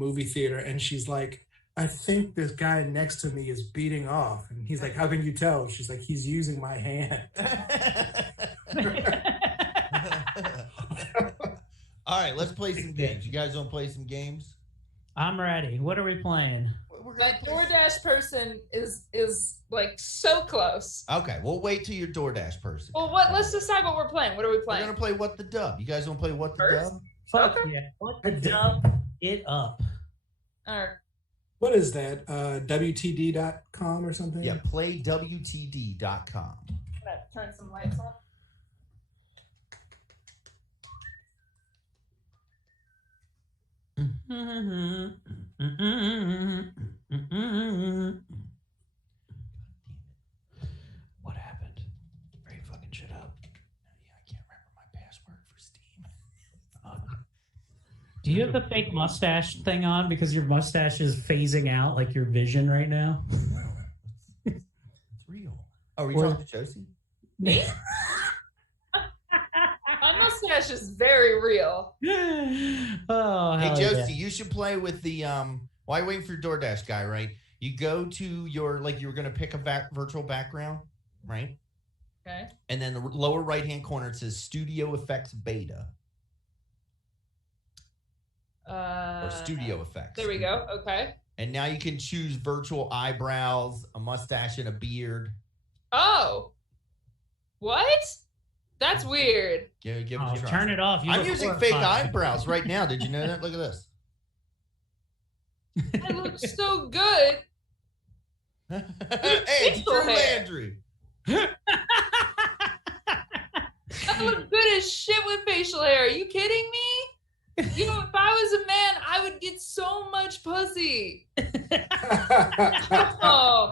movie theater, and she's like, I think this guy next to me is beating off. And he's like, how can you tell? She's like, he's using my hand. All right, let's play some games. You guys want to play some games? I'm ready. What are we playing? That DoorDash person is like so close. Okay, we'll wait till your DoorDash person. Well, let's decide what we're playing. What are we playing? We're gonna play What the Dub. You guys want to play What the First? Dub? Fuck Okay. yeah. What the dub it up. All right. What is that? WTD.com or something? Yeah, playwtd.com. I'm gonna turn some lights on. What happened? Are you fucking shit up? Yeah, I can't remember my password for Steam. Do you have the fake mustache thing on because your mustache is phasing out like your vision right now? It's real. Oh, are you talking to Josie? Me? My mustache is very real. Oh, Hey, hell Josie, yeah. you should play with the while you're waiting for your DoorDash guy, right? You go to your you were gonna pick a virtual background, right? Okay. And then the lower right hand corner it says Studio Effects Beta or Studio Effects. There we go. Okay. And now you can choose virtual eyebrows, a mustache, and a beard. Oh. What? That's weird. Give it a try. Turn it off. You I'm look using horrified. fake eyebrows right now. Did you know that? Look at this. It looks so good. Hey, it's facial Drew hair. Landry. I look good as shit with facial hair. Are you kidding me? You know, if I was a man, I would get so much pussy. Oh,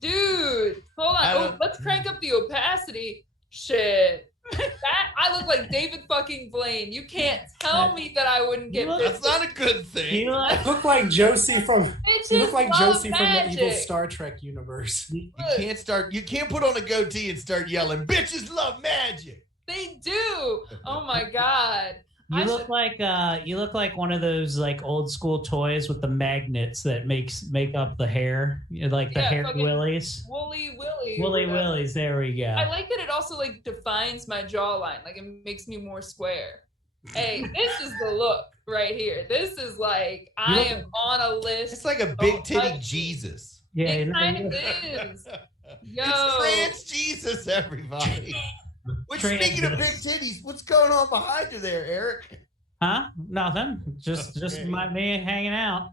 dude. Hold on. Oh, let's crank up the opacity. Shit. That I look like David fucking Blaine. You can't tell me that I wouldn't get That's not a good thing. You look, Look like Josie from Bitches you look like love Josie from the evil magic. Star Trek universe. You can't put on a goatee and start yelling, bitches love magic. They do. Oh my god. you look like one of those like old school toys with the magnets that make up the hair, like the Yeah, hair fucking willies. Woolly Willy. Woolly whatever. willies. There we go. I like that it also like defines my jawline. Like it makes me more square. Hey, this is the look right here. This is like I am on a list. It's like a big titty Oh, Jesus. Yeah, It you know, kind of is. Yo. It's trans Jesus, everybody. Which, speaking of big titties, what's going on behind you there, Eric? huh? Nothing. Just Okay. me hanging out.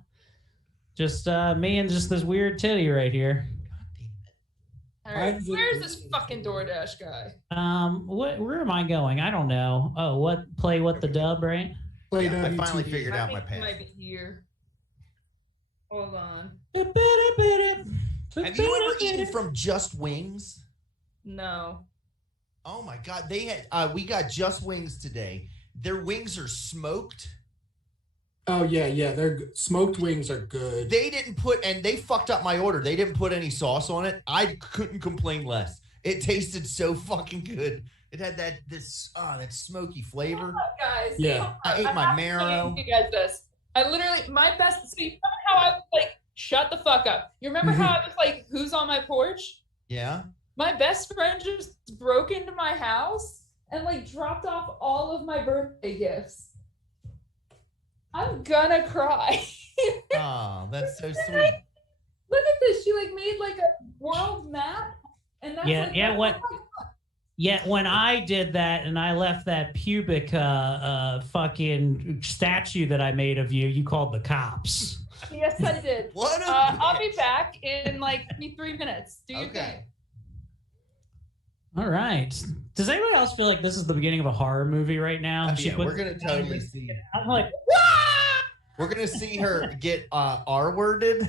Just me and just this weird titty right here. All right, where's this fucking DoorDash guy? Where am I going? I don't know. Oh, what the dub, right? Play Yeah, I finally WTD. figured I out my think he might path. be here. Hold on. Have you ever eaten from Just Wings? No. Oh my God, they had we got Just Wings today. Their wings are smoked. Oh yeah. They're smoked wings are good. They didn't put, and they fucked up my order. They didn't put any sauce on it. I couldn't complain less. It tasted so fucking good. It had that smoky flavor. Hold on, guys. Yeah. Hold on. I ate I'm my not marrow. telling You guys this. I literally my best. See, remember how I was like, shut the fuck up. You remember how I was like, who's on my porch? Yeah. My best friend just broke into my house and like dropped off all of my birthday gifts. I'm gonna cry. Oh, that's so sweet. Look at this. She like made like a world map, and that's Yeah, like, yeah, that's what- like- Yeah, when I did that and I left that pubic fucking statue that I made of you, you called the cops. Yes, I did. What a I'll be bitch. back in like 3 minutes. Do you Okay. think? All right. Does anyone else feel like this is the beginning of a horror movie right now? She Yeah, puts- we're gonna totally see. I'm like, We're gonna see her get R-worded,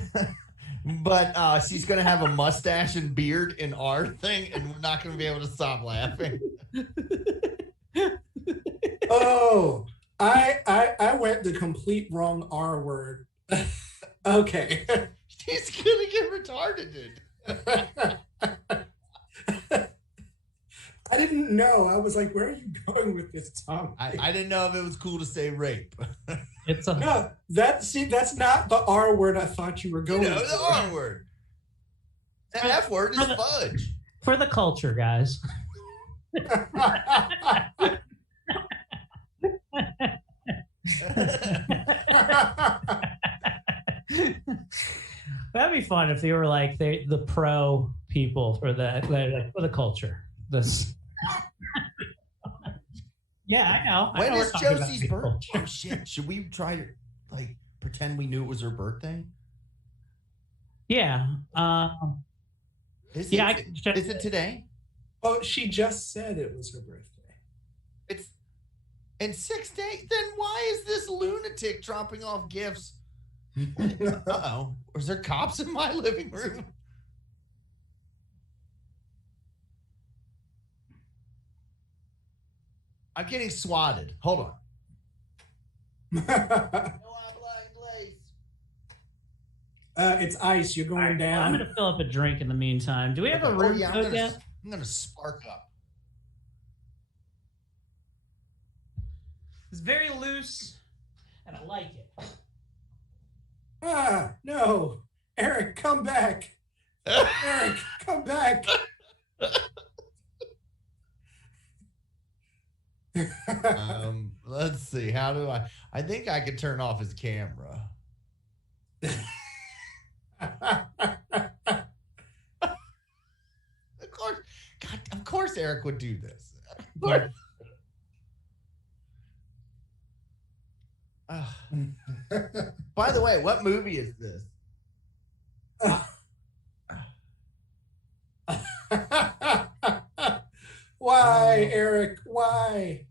but she's gonna have a mustache and beard in R thing, and we're not gonna be able to stop laughing. Oh, I went the complete wrong R word. Okay. She's gonna get retarded. I didn't know. I was like, where are you going with this, Tom? I didn't know if it was cool to say rape. It's a No, that's not the R word I thought you were going The for. R word. The F word is fudge. for the culture, guys. That'd be fun if they were like the pro people for for the culture. This. Yeah, I know. When is we're talking about Josie's people. birthday? Oh shit! Should we try to like pretend we knew it was her birthday? Yeah. Is Yeah, it, is it today? Oh, she just said it was her birthday. It's in 6 days. Then why is this lunatic dropping off gifts? Uh-oh. Was there cops in my living room? I'm getting swatted. Hold on. It's ice. You're going down. I'm going to fill up a drink in the meantime. Do we have a room cook yet? I'm gonna spark up. It's very loose, and I like it. Ah, no. Eric, come back. Eric, come back. Let's see. How do I think I could turn off his camera. Of course Eric would do this. Of course. By the way, what movie is this? Why, Eric? Why?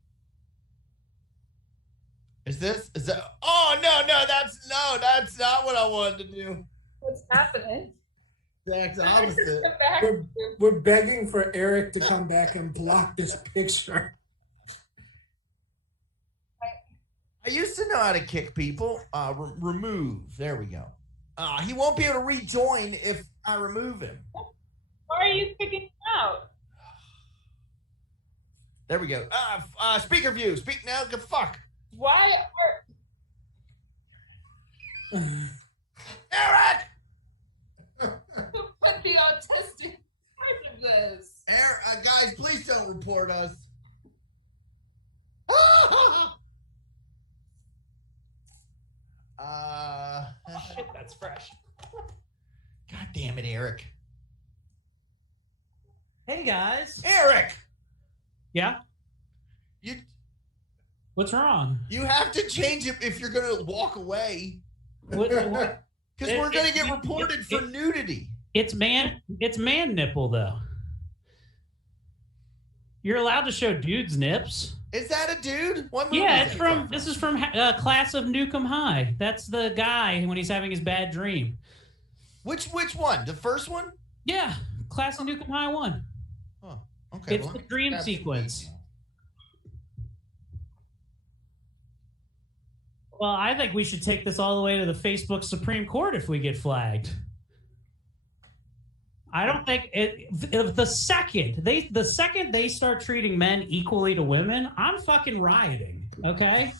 Is that? Oh no, that's not what I wanted to do. What's happening? Exact opposite. We're begging for Eric to come back and block this picture. I used to know how to kick people. Remove. There we go. He won't be able to rejoin if I remove him. Why are you kicking him out? There we go. Speaker view. Speak now. Good fuck. Why are Eric! who put the autistic part of this? Eric, guys, please don't report us. Shit, that's fresh. God damn it, Eric. Hey, guys. Eric! Yeah? What's wrong? You have to change it if you're going to walk away. What, Because we're going to get reported for nudity. it's man nipple, though. You're allowed to show dudes' nips. Is that a dude? What movie Yeah, is it's it this is from Class of Nukem High. That's the guy when he's having his bad dream. Which one? The first one? Yeah, Class of Nukem High 1. Oh, okay. It's the dream sequence. Well, I think we should take this all the way to the Facebook Supreme Court if we get flagged. I don't think if the second they start treating men equally to women, I'm fucking rioting. Okay.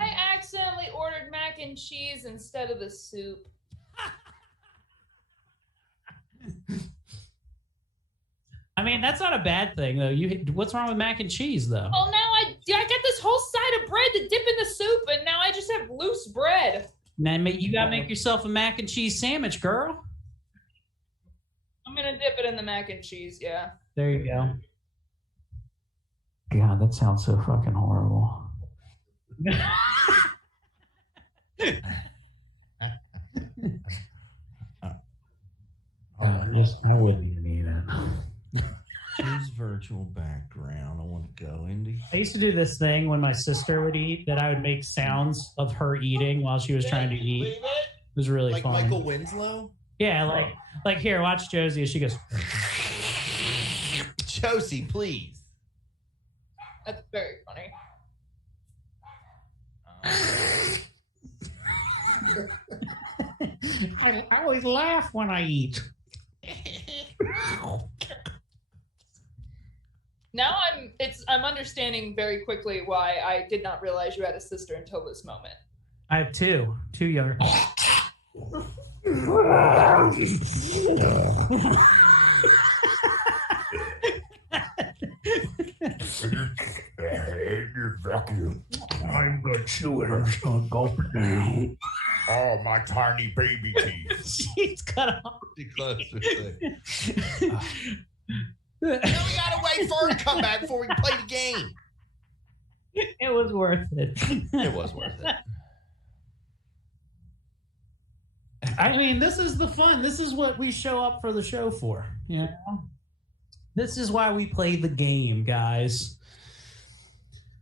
I accidentally ordered mac and cheese instead of the soup. I mean, that's not a bad thing, though. What's wrong with mac and cheese, though? Well, now I got this whole side of bread to dip in the soup, and now I just have loose bread. Now you gotta make yourself a mac and cheese sandwich, girl. I'm gonna dip it in the mac and cheese. Yeah. There you go. God, that sounds so fucking horrible. I wouldn't even eat it. Choose virtual background. I want to go into. I used to do this thing when my sister would eat that I would make sounds of her eating while she was trying to eat. It was really like fun. Michael Winslow? Yeah, like here, watch Josie as she goes. Josie, please. That's very funny. I always laugh when I eat. Now I'm understanding very quickly why I did not realize you had a sister until this moment. I have two younger. I'm gonna chew it. I'm just gonna gulp it down. Oh, my tiny baby teeth. She's got a. Now we gotta wait for her to come back before we can play the game. It was worth it. It was worth it. I mean, this is the fun. This is what we show up for the show for. You know? This is why we play the game, guys.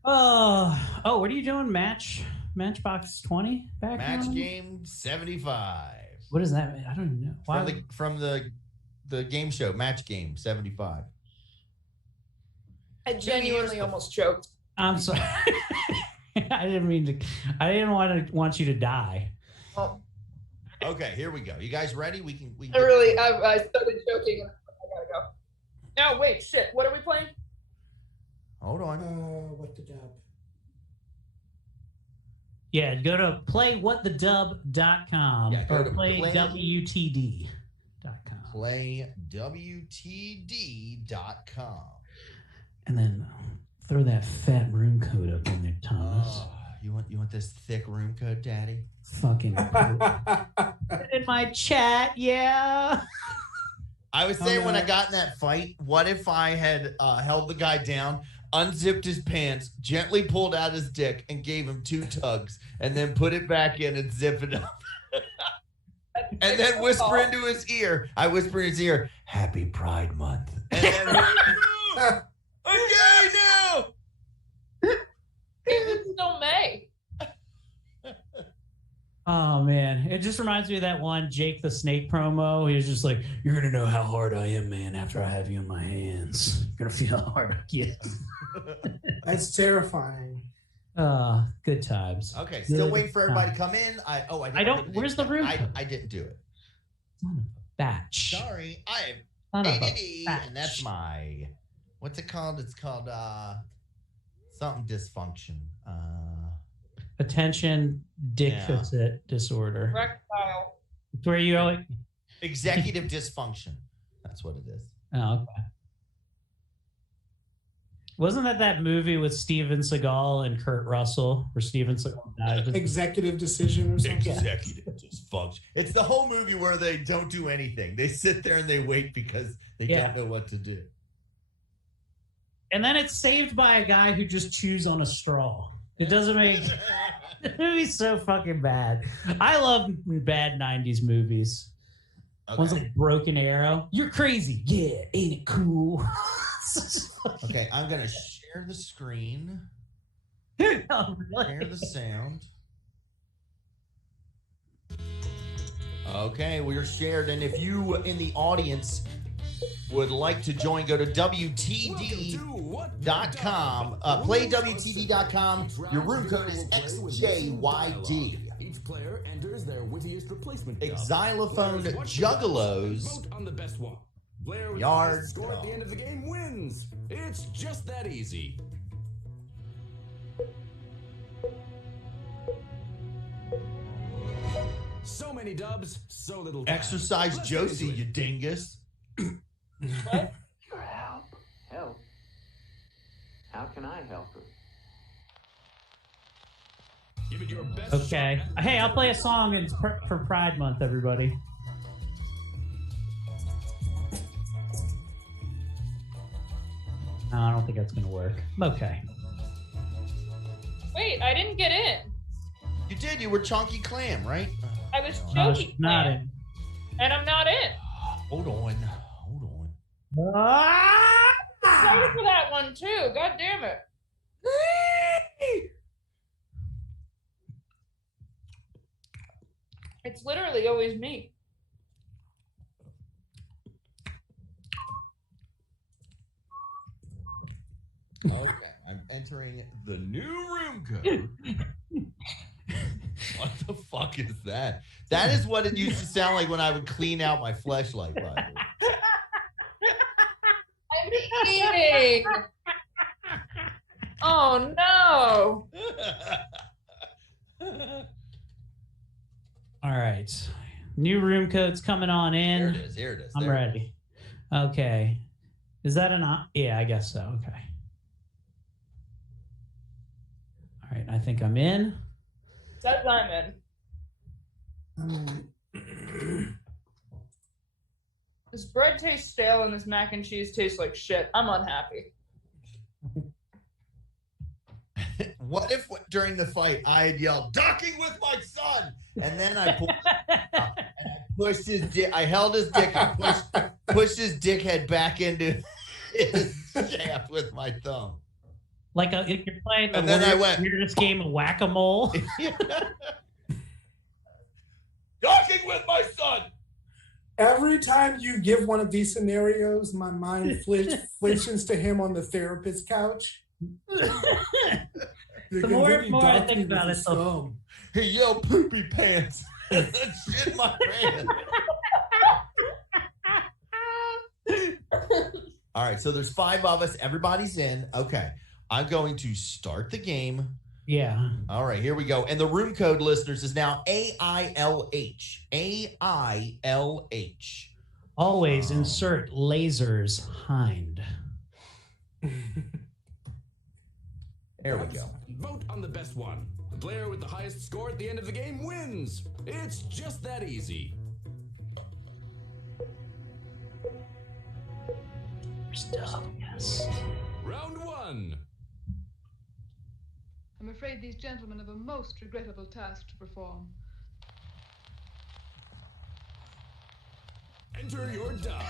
Oh, what are you doing? Matchbox 20 back Match now? game 75. What does that mean? I don't even know. Why? From the game show, Match Game 75. I genuinely almost choked. I'm sorry. I didn't mean to. I didn't want you to die. Oh. Okay, here we go. You guys ready? We I started choking. I gotta go. No, wait, shit. What are we playing? Hold on. What the dub? Yeah, go to playwhatthedub.com Yeah, or playwtd.com. Playwtd.com. And then throw that fat room code up in there, Thomas. Oh, you want this thick room code, Daddy? Fucking put it in my chat, yeah. I was saying when I got in that fight, what if I had held the guy down, unzipped his pants, gently pulled out his dick, and gave him 2 tugs, and then put it back in and zip it up? And then whisper into his ear. I whisper in his ear, "Happy Pride Month." And then okay now. It's still May. Oh man, it just reminds me of that one Jake the Snake promo. He was just like, "You're gonna know how hard I am, man, after I have you in my hands. You're gonna feel how hard I get." That's terrifying. Good times. Okay, still waiting for everybody to come in. I don't. Where's the room? I didn't do it. Son of a batch. Sorry, I Son am of a ADD, batch. and that's my. What's it called? It's called something dysfunction. Attention deficit disorder. Rectile. It's where you always. Executive dysfunction. That's what it is. Oh, okay. Wasn't that movie with Steven Seagal and Kurt Russell, where Steven Seagal died? Executive decision or something. Executive dysfunction. It's the whole movie where they don't do anything. They sit there and they wait because they don't know what to do. And then it's saved by a guy who just chews on a straw. It doesn't make the movie's so fucking bad. I love bad 90s movies. Okay. One's like Broken Arrow. You're crazy. Yeah, ain't it cool? Okay, I'm gonna share the screen. Oh, really? Share the sound. Okay, we're shared, and if you in the audience would like to join, go to WTD.com. Play WTD.com. Your room code is XJYD. Each player enters their wittiest replacement. Xylophone Juggalos. Vote on the best one. Player with the Yard highest score at the end of the game wins. It's just that easy. So many dubs, so little time. Exercise Let's Josie, get into you it. dingus. What? For help. Help? How can I help her? Give it your best Okay. shot. Hey, I'll play a song for Pride Month, everybody. No, I don't think that's going to work. Okay. Wait, I didn't get in. You did. You were Chunky Clam, right? I was No, choking. she's not in. And I'm not in. Hold on. Ah! Sorry for that one too. God damn it. It's literally always me. Okay, I'm entering the new room code. What the fuck is that? That is what it used to sound like when I would clean out my fleshlight, by the way. dying. Oh no. All right. New room code's coming on in. Here it is. Here it is. I'm There it is. ready. Okay. Is that an yeah, I guess so. Okay. All right, I think I'm in. That I'm in. This bread tastes stale and this mac and cheese tastes like shit. I'm unhappy. What if during the fight I had yelled, "Docking with my son," and then I pulled and I pushed his dick. I held his dick and pushed his dickhead back into his shaft with my thumb. Like you're playing the And then I went, weirdest game of whack-a-mole. Docking with my son. Every time you give one of these scenarios, my mind flinches to him on the therapist couch. The more and more I think about it, the He yelled poopy pants. And then shit my pants. All right, so there's 5 of us. Everybody's in. Okay. I'm going to start the game. Yeah. All right, here we go. And the room code, listeners, is now AILH. AILH. Always insert lasers hind. There we go. Vote on the best one. The player with the highest score at the end of the game wins. It's just that easy. Still, yes. Round 1. I'm afraid these gentlemen have a most regrettable task to perform. Enter your dub.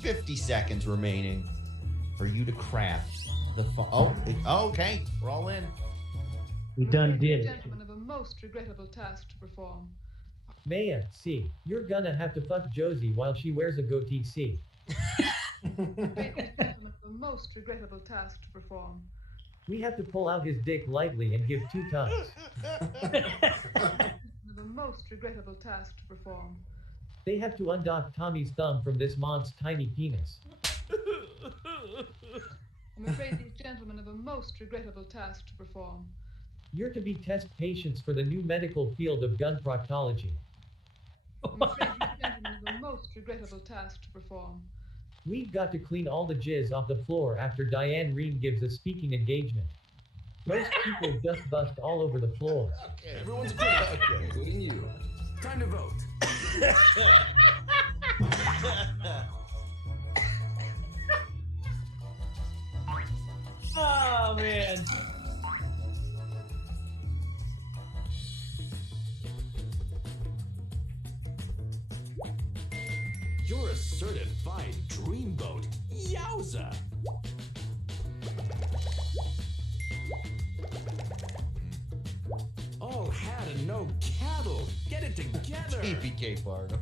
50 seconds remaining for you to craft the okay, we're all in. We done did These it. gentlemen have a most regrettable task to perform. Maya, see, you're gonna have to fuck Josie while she wears a goatee. See. I'm afraid these gentlemen have a most regrettable task to perform. We have to pull out his dick lightly and give 2 tugs. Have a most regrettable task to perform. They have to undock Tommy's thumb from this mon's tiny penis. I'm afraid these gentlemen have a most regrettable task to perform. You're to be test patients for the new medical field of gun proctology. I'm afraid these gentlemen have a most regrettable task to perform. We've got to clean all the jizz off the floor after Diane Rehm gives a speaking engagement. Most people just bust all over the floor. Okay. Everyone's good, including you. Time to vote. Oh man. You're a certified dreamboat. Yowza! All hat and no cattle. Get it together. TPK Barnum.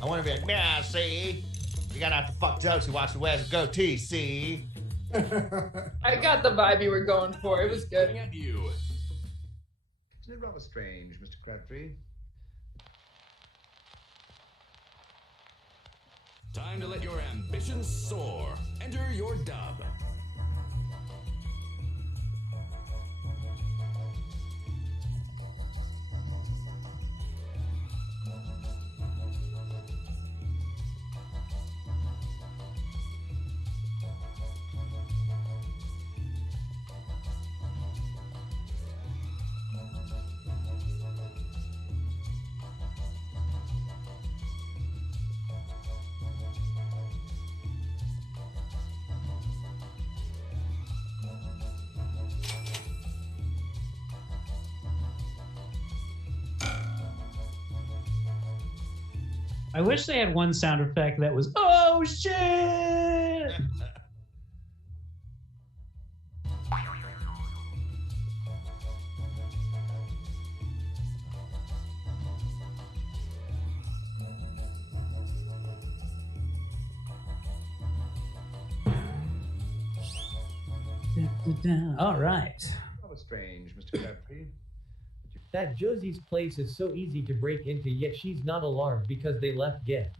I want to be like, yeah, see? You gotta have to fuck Josie watch the West goatee, see? I got the vibe you were going for. It was good. At you. Isn't it rather strange, Mr. Crabtree? Time to let your ambitions soar. Enter your dub. I wish they had one sound effect that was, oh shit! All right. Rather strange, Mr. Crabtree. That Josie's place is so easy to break into, yet she's not alarmed because they left gift.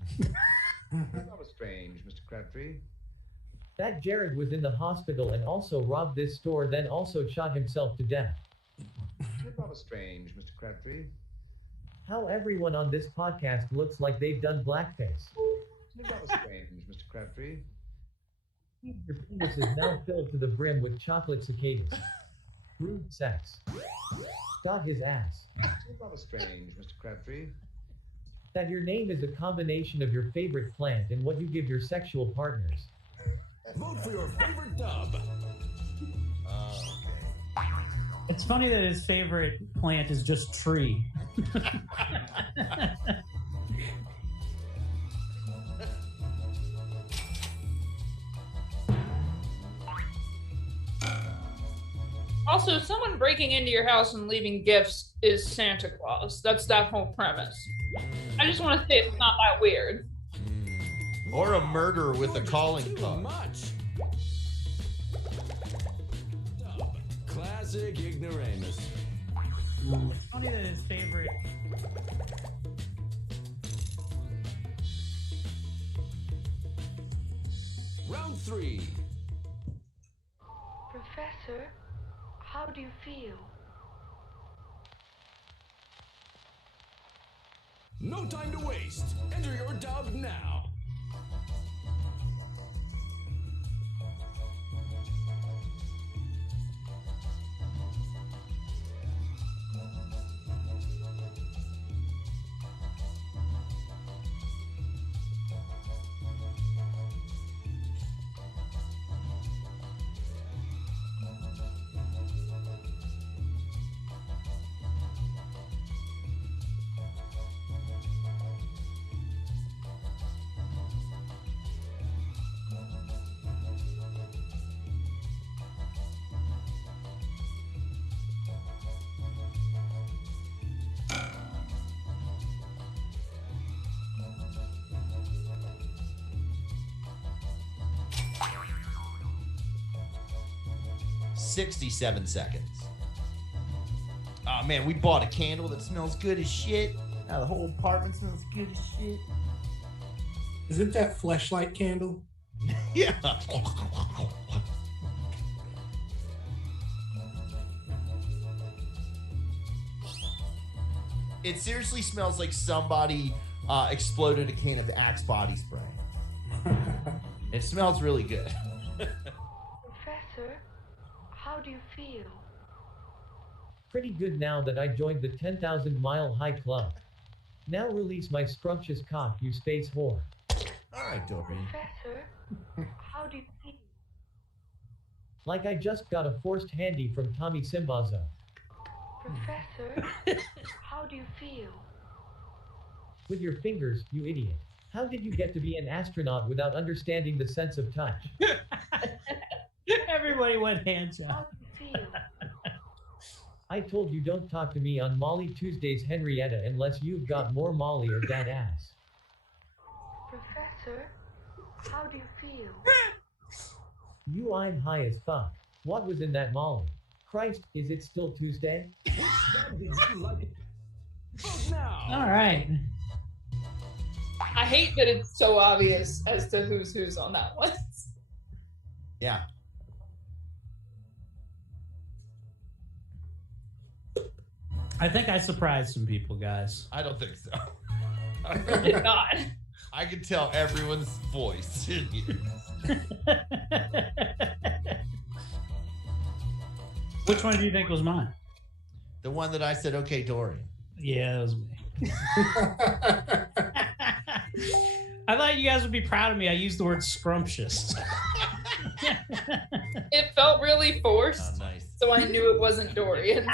Rather strange, Mr. Crabtree. That Jared was in the hospital and also robbed this store, then also shot himself to death. Rather strange, Mr. Crabtree. How everyone on this podcast looks like they've done blackface. Rather strange, Mr. Crabtree. Your penis is now filled to the brim with chocolate cicadas. Rude sex. Got his ass. Rather strange, Mr. Crabtree. That your name is a combination of your favorite plant and what you give your sexual partners. Vote for your favorite dub. It's funny that his favorite plant is just tree. Also, someone breaking into your house and leaving gifts is Santa Claus. That's that whole premise. I just want to say it's not that weird. Or a murder with a calling card. Much. Dub. Classic ignoramus. It's funny that his favorite. Round 3. Professor, how do you feel? No time to waste. Enter your dub now. $67 seconds. Oh man, we bought a candle that smells good as shit. Now the whole apartment smells good as shit. Isn't that fleshlight candle? Yeah. It seriously smells like somebody exploded a can of Axe body spray. It smells really good. Professor, how do you feel? Pretty good now that I joined the 10,000 Mile High Club. Now release my scrumptious cock, you space whore. Alright, Dorian. Professor, how do you feel? Like I just got a forced handy from Tommy Simbazo. Professor, how do you feel? With your fingers, you idiot. How did you get to be an astronaut without understanding the sense of touch? Everybody went hand How job. do you feel? I told you don't talk to me on Molly Tuesdays, Henrietta, unless you've got more Molly or that ass. Professor, how do you feel? You, I'm high as fuck. What was in that Molly? Christ, is it still Tuesday? Vote now. All right. I hate that it's so obvious as to who's on that one. Yeah. I think I surprised some people, guys. I don't think so. I did not. I can tell everyone's voice in here. Which one do you think was mine? The one that I said, okay, Dorian. Yeah, that was me. I thought you guys would be proud of me. I used the word scrumptious. It felt really forced, Oh, nice. so I knew it wasn't Dorian's.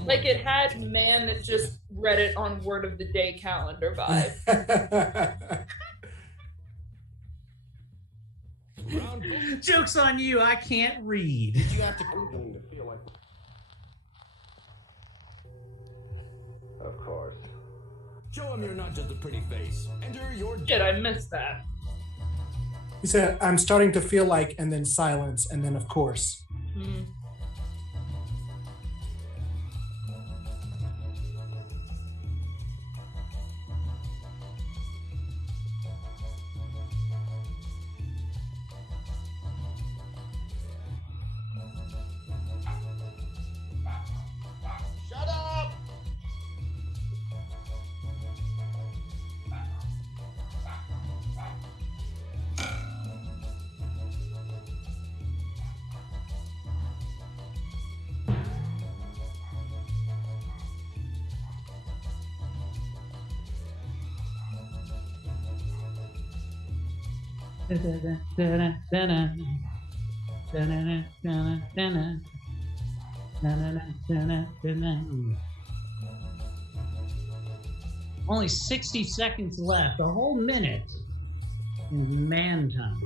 someone. Like it had man that just read it on word of the day calendar vibe. Joke's on you, I can't read. Did you have to feel like... Of course. Show him you're not just a pretty face. Enter your... Shit, I missed that. He said, I'm starting to feel like, and then silence, and then of course. Hmm. Shut up! Only 60 seconds left, a whole minute in man time.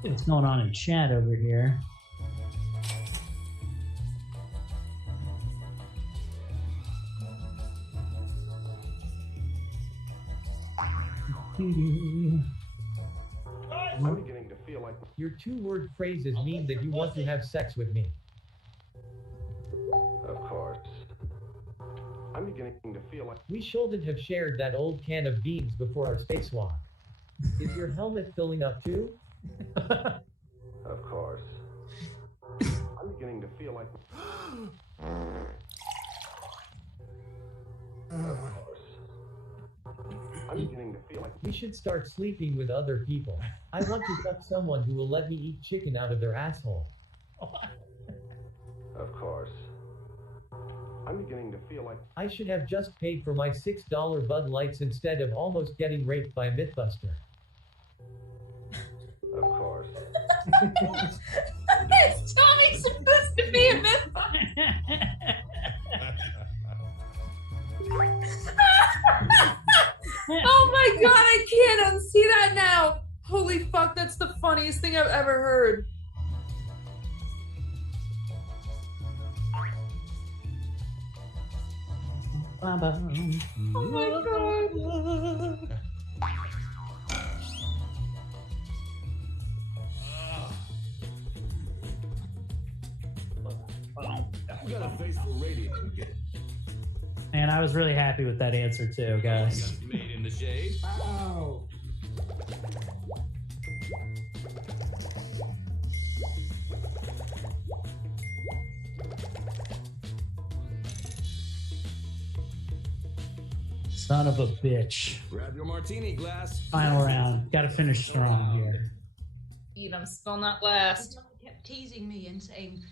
What's going on in chat over here? I'm beginning to feel like... Your two-word phrases mean that you want to have sex with me. Of course. I'm beginning to feel like... We shouldn't have shared that old can of beans before our spacewalk. Is your helmet filling up too? Of course. I'm beginning to feel like... Of course. I'm beginning to feel like... We should start sleeping with other people. I want to fuck someone who will let me eat chicken out of their asshole. Of course. I'm beginning to feel like... I should have just paid for my $6 Bud Lights instead of almost getting raped by a Mythbuster. Of course. Is Tommy supposed to be a myth? Oh my god, I can't unsee that now. Holy fuck, that's the funniest thing I've ever heard. Oh my god. You got a face for radio. Man, I was really happy with that answer too, guys. Made in the shade. Wow. Son of a bitch. Grab your martini glass. Final round. Gotta finish strong here. Eat, I'm still not last. He kept teasing me and saying,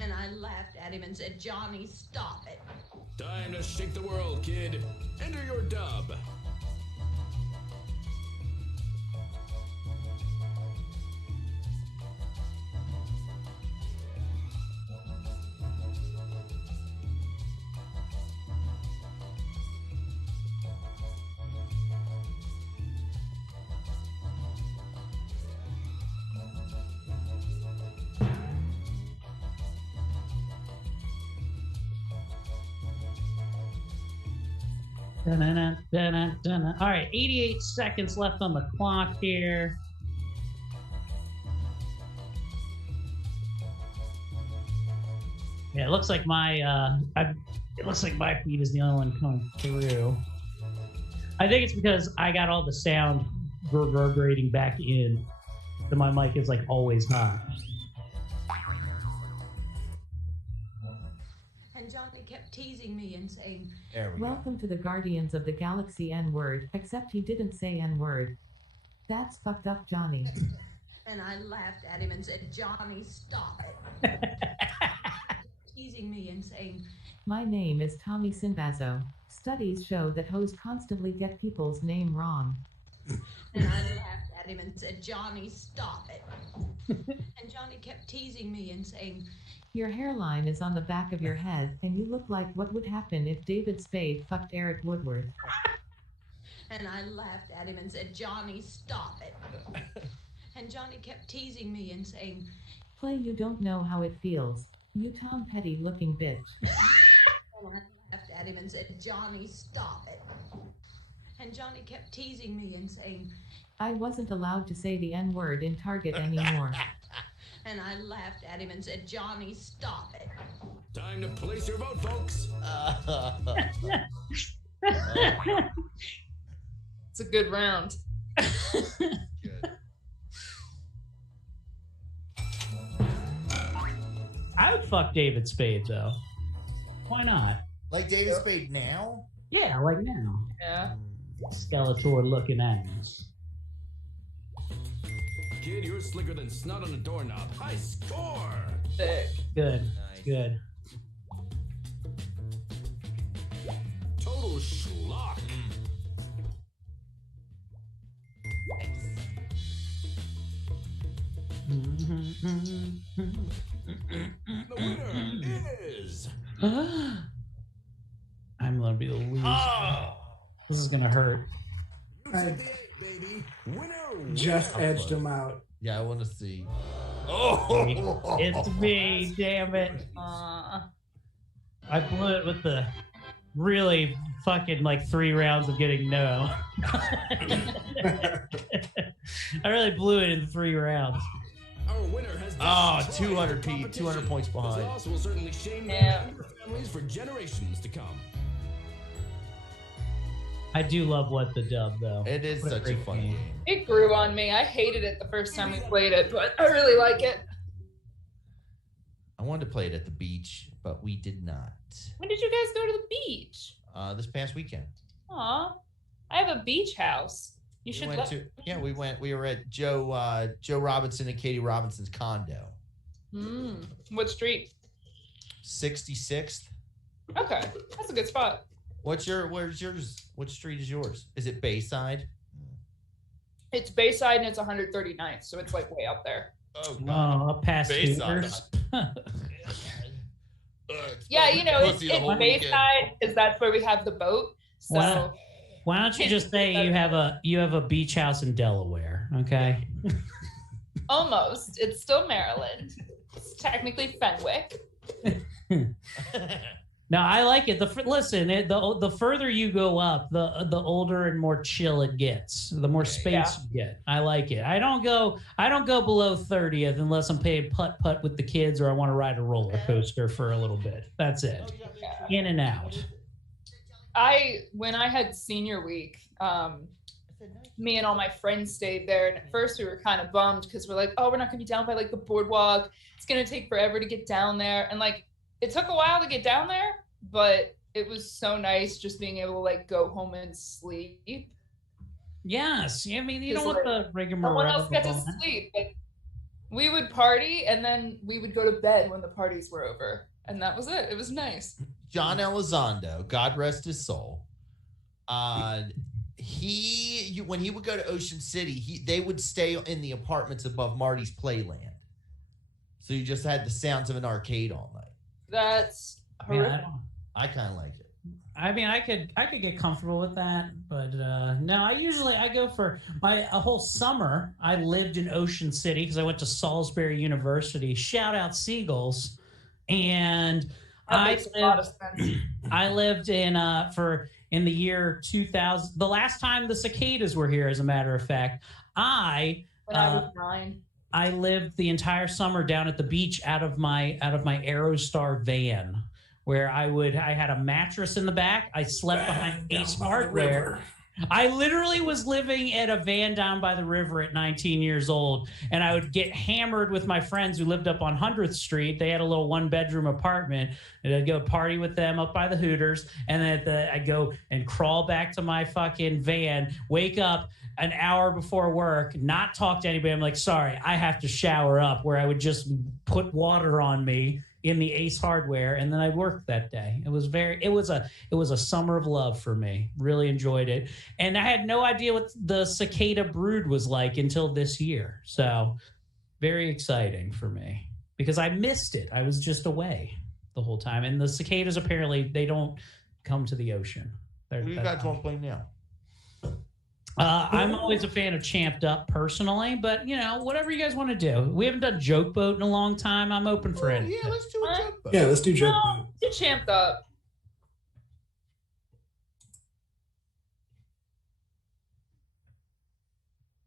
and I laughed at him and said, Johnny, stop it. Time to shake the world, kid. Enter your dub. All right, 88 seconds left on the clock here. Yeah, it looks like my feed is the only one coming through. I think it's because I got all the sound reverberating back in, so my mic is like always hot. And Johnny kept teasing me and saying, There we Welcome to the Guardians of the Galaxy N-word, except he didn't say N-word. That's fucked up, Johnny. and I laughed at him and said, Johnny, stop it. Teasing me and saying, My name is Tommy Sinbazo. Studies show that hoes constantly get people's name wrong. And I laughed at him and said, Johnny, stop it. And Johnny kept teasing me and saying, your hairline is on the back of your head, and you look like what would happen if David Spade fucked Eric Woodward. And I laughed at him and said, Johnny, stop it. And Johnny kept teasing me and saying, play you don't know how it feels. You Tom Petty looking bitch. And I laughed at him and said, Johnny, stop it. And Johnny kept teasing me and saying, I wasn't allowed to say the N-word in Target anymore. And I laughed at him and said, Johnny, stop it. Time to place your vote, folks. It's a good round. Good. I would fuck David Spade though. Why not? Like David Spade now? Yeah, like now. Yeah. Skeletor looking ass. Kid, you're slicker than snot on a doorknob. High score! Sick. Good. Nice. Good. Total schlock. The winner is... I'm gonna be the loser. Oh! This is gonna hurt. You said the 8, baby. Winner, Just winner. edged him out. Yeah, I want to see. Oh! It's me, damn it. I blew it with the really fucking like 3 rounds of getting no. I really blew it in 3 rounds. Our winner has 200 points behind. This loss will certainly shame them and their families for generations to come. I do love What the Dub though. It is What such a great fun game. It grew on me. I hated it the first time we played it, but I really like it. I wanted to play it at the beach, but we did not. When did you guys go to the beach? This past weekend. Aw. I have a beach house. You should let We were at Joe Robinson and Katie Robinson's condo. What street? 66th. Okay. That's a good spot. Where's yours? What street is yours? Is it Bayside? It's Bayside and it's 139th, so it's like way out there. Oh, up past Hooters. Yeah, you know, it's Bayside because that's where we have the boat. So why don't you just say you have a beach house in Delaware, okay? Almost. It's still Maryland. It's technically Fenwick. No, I like it. The further you go up, the older and more chill it gets. The more space you get. I like it. I don't go below 30th unless I'm playing putt with the kids or I want to ride a roller coaster for a little bit. That's it. In and out. When I had senior week, me and all my friends stayed there, and at first we were kind of bummed because we're like, oh, we're not gonna be down by like the boardwalk. It's gonna take forever to get down there, and like it took a while to get down there, but it was so nice just being able to like go home and sleep. Yes, I mean you don't want the rigmarole. No one else got to sleep. Like, we would party and then we would go to bed when the parties were over, and that was it. It was nice. John Elizondo, God rest his soul. When he would go to Ocean City, they would stay in the apartments above Marty's Playland. So you just had the sounds of an arcade all night. That's horrific. I kind of like it. I mean, I could get comfortable with that, but no. I go for a whole summer. I lived in Ocean City because I went to Salisbury University. Shout out Seagulls, and I lived in the year 2000. The last time the cicadas were here, as a matter of fact, when I was 9. I lived the entire summer down at the beach out of my Aerostar van, where I had a mattress in the back. I slept behind Ace Hardware. I literally was living at a van down by the river at 19 years old, and I would get hammered with my friends who lived up on 100th Street. They had a little 1-bedroom apartment, and I'd go party with them up by the Hooters, and then I'd go and crawl back to my fucking van, wake up an hour before work, not talk to anybody. I'm like, sorry, I have to shower up, where I would just put water on me in the Ace Hardware, and then I worked that day. It was a summer of love for me. Really enjoyed it, and I had no idea what the cicada brood was like until this year. So very exciting for me because I missed it. I was just away the whole time, and the cicadas apparently they don't come to the ocean. Who you guys want to play now? I'm always a fan of Champed Up personally, but whatever you guys want to do. We haven't done Joke Boat in a long time. I'm open for it. Yeah, let's do a Joke Boat. Yeah, let's do Joke Boat. Do Champed Up.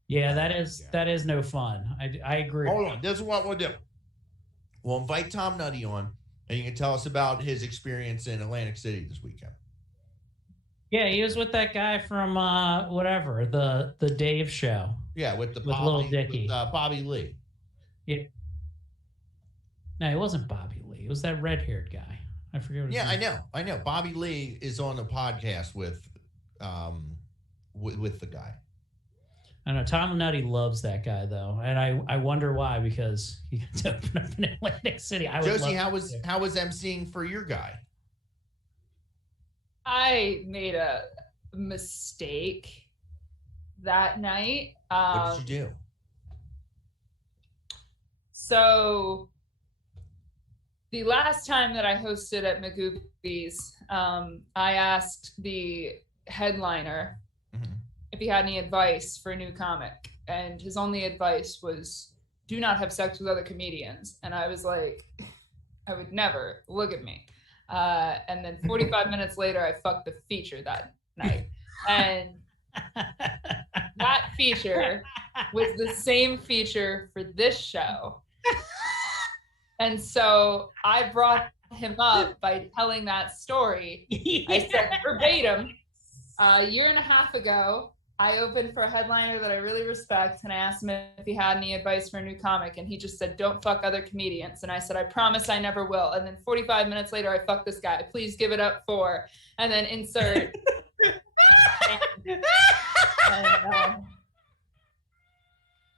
Yeah, that is no fun. I agree. Hold on, this is what we'll do. We'll invite Tom Nutty on, and you can tell us about his experience in Atlantic City this weekend. Yeah, he was with that guy from whatever the Dave show. Yeah, with Little Dicky, with, Bobby Lee. Yeah. No, it wasn't Bobby Lee. It was that red-haired guy. I forget what his name. I know. Bobby Lee is on the podcast with the guy. I don't know. Tom Nutty loves that guy though, and I wonder why, because he got to open up in Atlantic City. Josie, how was emceeing for your guy? I made a mistake that night. What did you do? So the last time that I hosted at Magoobies, I asked the headliner if he had any advice for a new comic, and his only advice was do not have sex with other comedians. And I was like, I would never. Look at me. And then 45 minutes later, I fucked the feature that night. And that feature was the same feature for this show. And so I brought him up by telling that story. I said verbatim, a year and a half ago, I opened for a headliner that I really respect, and I asked him if he had any advice for a new comic, and he just said, don't fuck other comedians. And I said, I promise I never will. And then 45 minutes later, I fucked this guy. Please give it up for, and then insert.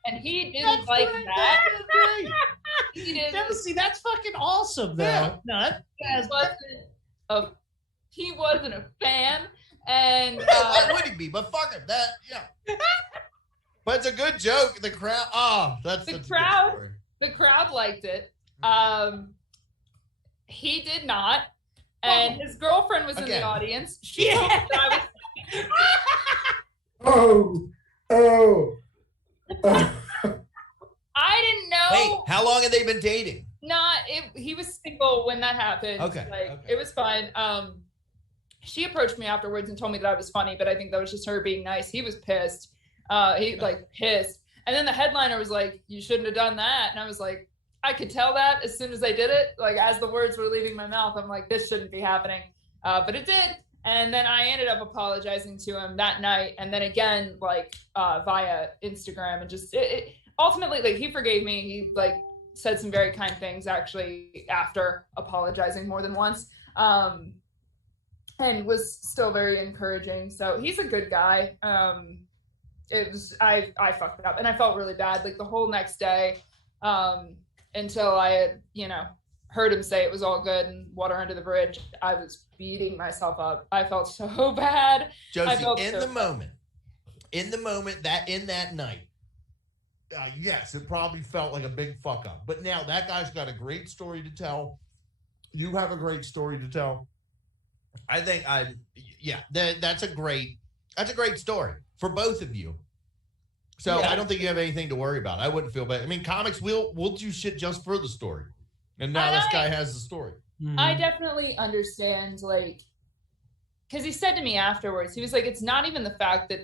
and he didn't like that. He didn't. See, that's fucking awesome, though. Yeah. No, he wasn't a fan. And why would he be? But fuck him. But it's a good joke. The crowd. The crowd liked it. He did not, and his girlfriend was in the audience. She told me that I was. I didn't know. Wait, how long have they been dating? He was single when that happened. Okay. It was fine. She approached me afterwards and told me that I was funny, but I think that was just her being nice. He was pissed. Pissed. And then the headliner was like, you shouldn't have done that. And I was like, I could tell that as soon as I did it. Like, as the words were leaving my mouth, I'm like, this shouldn't be happening. But it did. And then I ended up apologizing to him that night. And then again, via Instagram, and just ultimately, he forgave me. He said some very kind things actually after apologizing more than once. And was still very encouraging. So he's a good guy. I fucked it up, and I felt really bad the whole next day, until I had, heard him say it was all good and water under the bridge. I was beating myself up. I felt so bad. Josie, in the moment that night, yes, it probably felt like a big fuck up. But now that guy's got a great story to tell. You have a great story to tell. I think that's a great story for both of you. So I don't think you have anything to worry about. I wouldn't feel bad. I mean, comics, we'll do shit just for the story. And now this guy has the story. I definitely understand, because he said to me afterwards, he was like, it's not even the fact that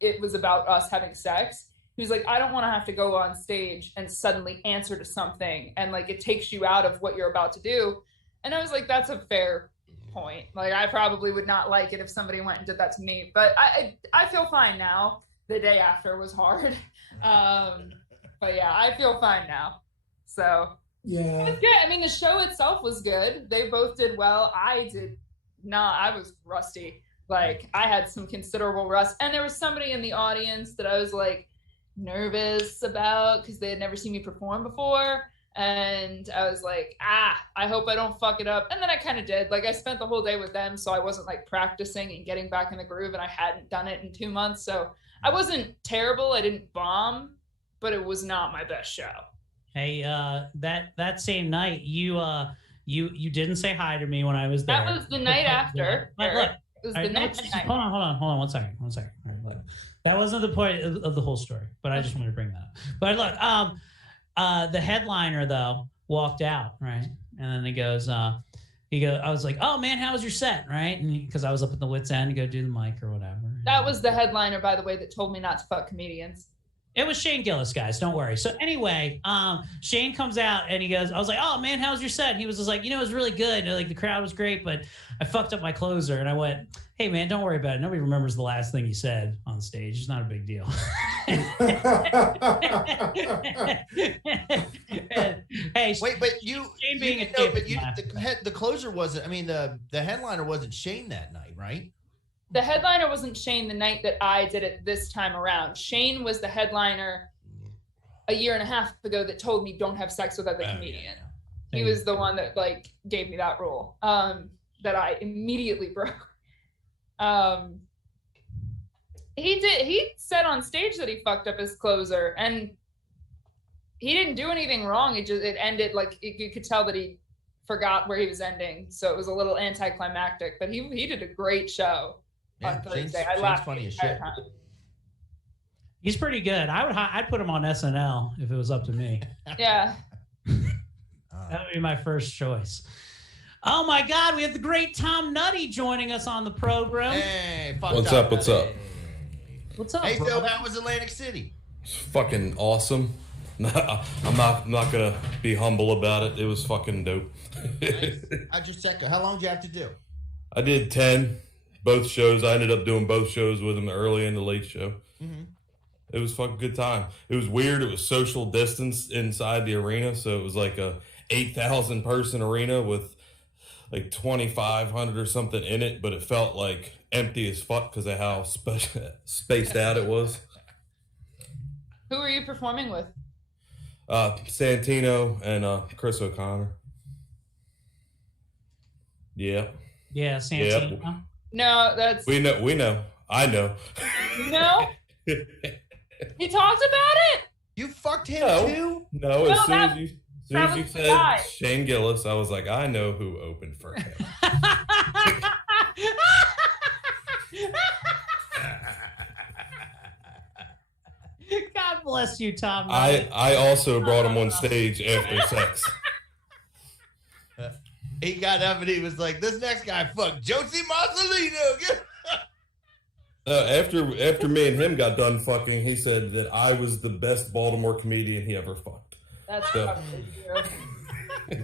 it was about us having sex. He was like, I don't want to have to go on stage and suddenly answer to something, and it takes you out of what you're about to do. And I was like, that's a fair point. I probably would not like it if somebody went and did that to me, but I feel fine now. The day after was hard. But yeah, I feel fine now. So yeah, it was good. I mean, the show itself was good. They both did well. I did not. I was rusty. I had some considerable rust, and there was somebody in the audience that I was nervous about because they had never seen me perform before. And I was like, I hope I don't fuck it up. And then I kind of did. Like, I spent the whole day with them, so I wasn't like practicing and getting back in the groove, and I hadn't done it in 2 months. So I wasn't terrible. I didn't bomb, but it was not my best show. Hey, that same night, you didn't say hi to me when I was there. That was the night after. Look, it was the next night. Hold on, 1 second. All right, look. That wasn't the point of the whole story, but I just wanted to bring that up. But look, the headliner though walked out, right, and then he goes, I was like, oh man, how was your set, right? And because I was up at the wit's end to go do the mic or whatever. That was the headliner, by the way, that told me not to fuck comedians. It was Shane Gillis, guys. Don't worry. So anyway, Shane comes out and he goes, I was like, oh man, how was your set? He was just like, it was really good. Like the crowd was great, but I fucked up my closer. And I went, hey man, don't worry about it. Nobody remembers the last thing you said on stage. It's not a big deal. Hey, wait, but you being you know, but you the closer wasn't. I mean, the headliner wasn't Shane that night, right? The headliner wasn't Shane the night that I did it this time around. Shane was the headliner a year and a half ago that told me don't have sex with other comedian. He was the one that like gave me that rule that I immediately broke. He said on stage that he fucked up his closer, and he didn't do anything wrong. It ended like you could tell that he forgot where he was ending, so it was a little anticlimactic. But he did a great show on Thursday. I laughed funny as shit. He's pretty good. I'd put him on SNL if it was up to me. Yeah. That would be my first choice. Oh my God, we have the great Tom Nutty joining us on the program. Hey, what's up? What's up? What's up? Hey, bro? Phil, how was Atlantic City? It's fucking awesome. I'm not gonna be humble about it. It was fucking dope. Nice. How'd your set go? How long did you have to do? I did 10, both shows. I ended up doing both shows with him, the early and the late show. Mm-hmm. It was fucking good time. It was weird. It was social distance inside the arena, so it was like a 8,000 person arena with like 2,500 or something in it, but it felt like empty as fuck because of how spaced out it was. Who were you performing with? Santino and Chris O'Connor. Yeah. Yeah, Santino. Yep. No, that's We know. I know. no. He talked about it. You fucked him too? No, as soon as you was the said guy. Shane Gillis, I was like, I know who opened for him. God bless you, Tom. I also brought him on stage after sex. He got up and he was like, "This next guy fucked Josie Mazzolino." After me and him got done fucking, he said that I was the best Baltimore comedian he ever fucked. That's So- probably true.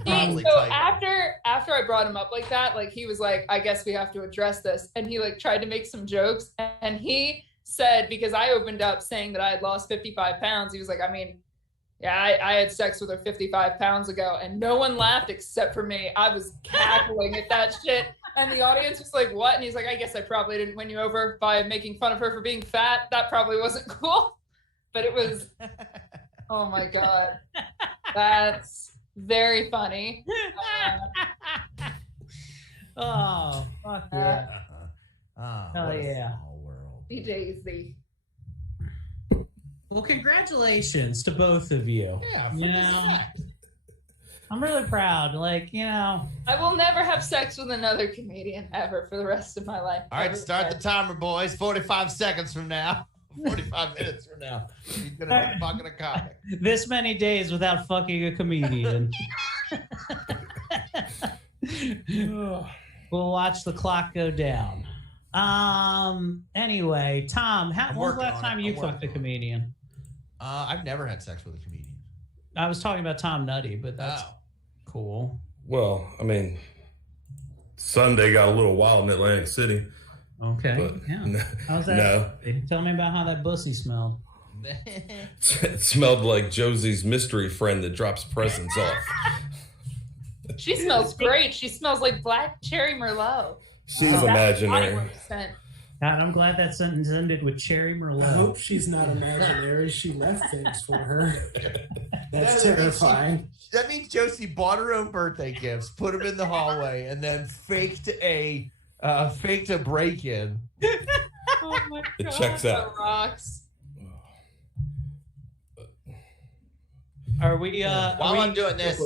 Probably So tight. after I brought him up like that, like he was like, I guess we have to address this, and he like tried to make some jokes, and he said, because I opened up saying that I had lost 55 pounds, he was like, I mean, yeah, I had sex with her 55 pounds ago, and no one laughed except for me. I was cackling at that shit, and the audience was like, what? And he's like, I guess I probably didn't win you over by making fun of her for being fat. That probably wasn't cool, but it was, oh my God. That's very funny. Oh, fuck yeah. Hell what a yeah. small world. Be Daisy. Well, congratulations to both of you. Yeah, You know, I'm really proud. Like, I will never have sex with another comedian ever for the rest of my life. All right, Ever start the again. timer, boys. 45 seconds from now. 45 minutes from now. He's gonna be fucking a comic. this many days without fucking a comedian. We'll watch the clock go down. Anyway, Tom, when was the working last on time it. you I'm fucked a working on it. comedian? I've never had sex with a comedian. I was talking about Tom Nutty, but that's cool. Well, I mean, Sunday got a little wild in Atlantic City. Okay. But Yeah. How's that? No. Tell me about how that bussy smelled. It smelled like Josie's mystery friend that drops presents off. She smells great. She smells like black cherry Merlot. She's That's imaginary. body scent. God, I'm glad that sentence ended with Cherry Merlot. I hope she's not imaginary. She left things for her. That's terrifying. That means Josie bought her own birthday gifts, put them in the hallway, and then faked a break-in. Oh my It god, checks that out. rocks. Are we? While I'm doing this,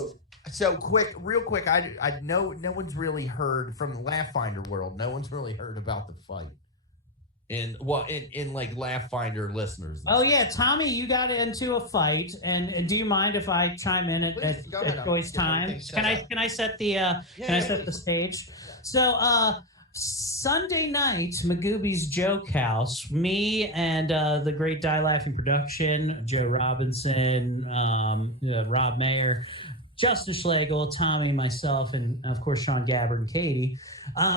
so real quick, I know no one's really heard from the Laughfinder world. No one's really heard about the fight. In like Laughfinder listeners. Oh yeah, Tommy, you got into a fight, and do you mind if I chime in at choice time? Can I set the the stage? So Sunday night, Magooby's Joke House, me and the great Die Laughing production, Joe Robinson, Rob Mayer, Justin Schlegel, Tommy, myself, and of course Sean Gabbard and Katie.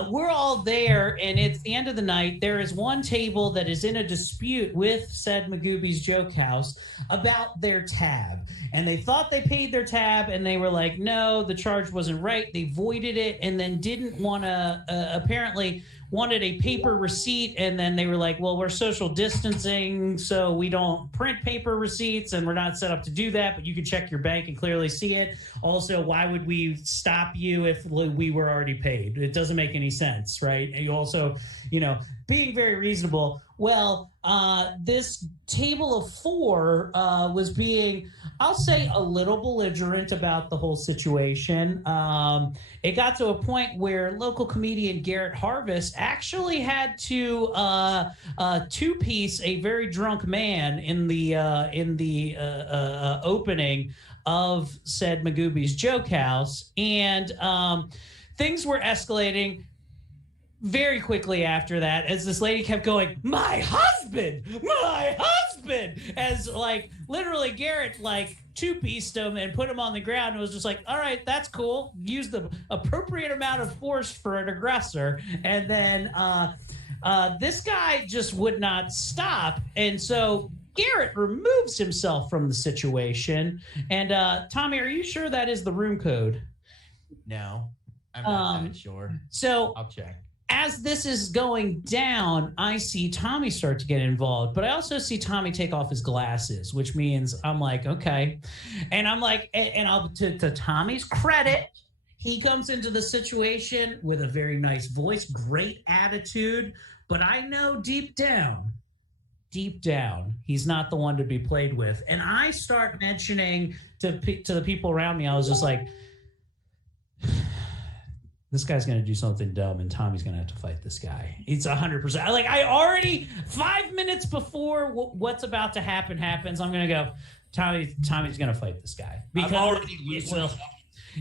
We're all there, and it's the end of the night. There is one table that is in a dispute with said Magooby's Joke House about their tab. And they thought they paid their tab, and they were like, no, the charge wasn't right. They voided it and then didn't want to, apparently wanted a paper receipt, and then they were like, well, we're social distancing, so we don't print paper receipts, and we're not set up to do that, but you can check your bank and clearly see it. Also, why would we stop you if we were already paid? It doesn't make any sense, right? And you also, being very reasonable. Well, this table of four was being, I'll say, a little belligerent about the whole situation. It got to a point where local comedian Garrett Harvest actually had to two-piece a very drunk man in the opening of said Magooby's Joke House, and things were escalating very quickly after that, as this lady kept going, my husband, as like literally Garrett like two-pieced him and put him on the ground and was just like, all right, that's cool. Use the appropriate amount of force for an aggressor. And then this guy just would not stop. And so Garrett removes himself from the situation. And Tommy, are you sure that is the room code? No, I'm not that sure. So I'll check. As this is going down, I see Tommy start to get involved, but I also see Tommy take off his glasses, which means I'm like, okay. And I'm like, and I'll to Tommy's credit, he comes into the situation with a very nice voice, great attitude, but I know deep down, he's not the one to be played with. And I start mentioning to the people around me, I was just like, this guy's going to do something dumb, and Tommy's going to have to fight this guy. It's 100%. Like, I already, 5 minutes before what's about to happens, I'm going to go, Tommy's going to fight this guy. Because I'm already losing.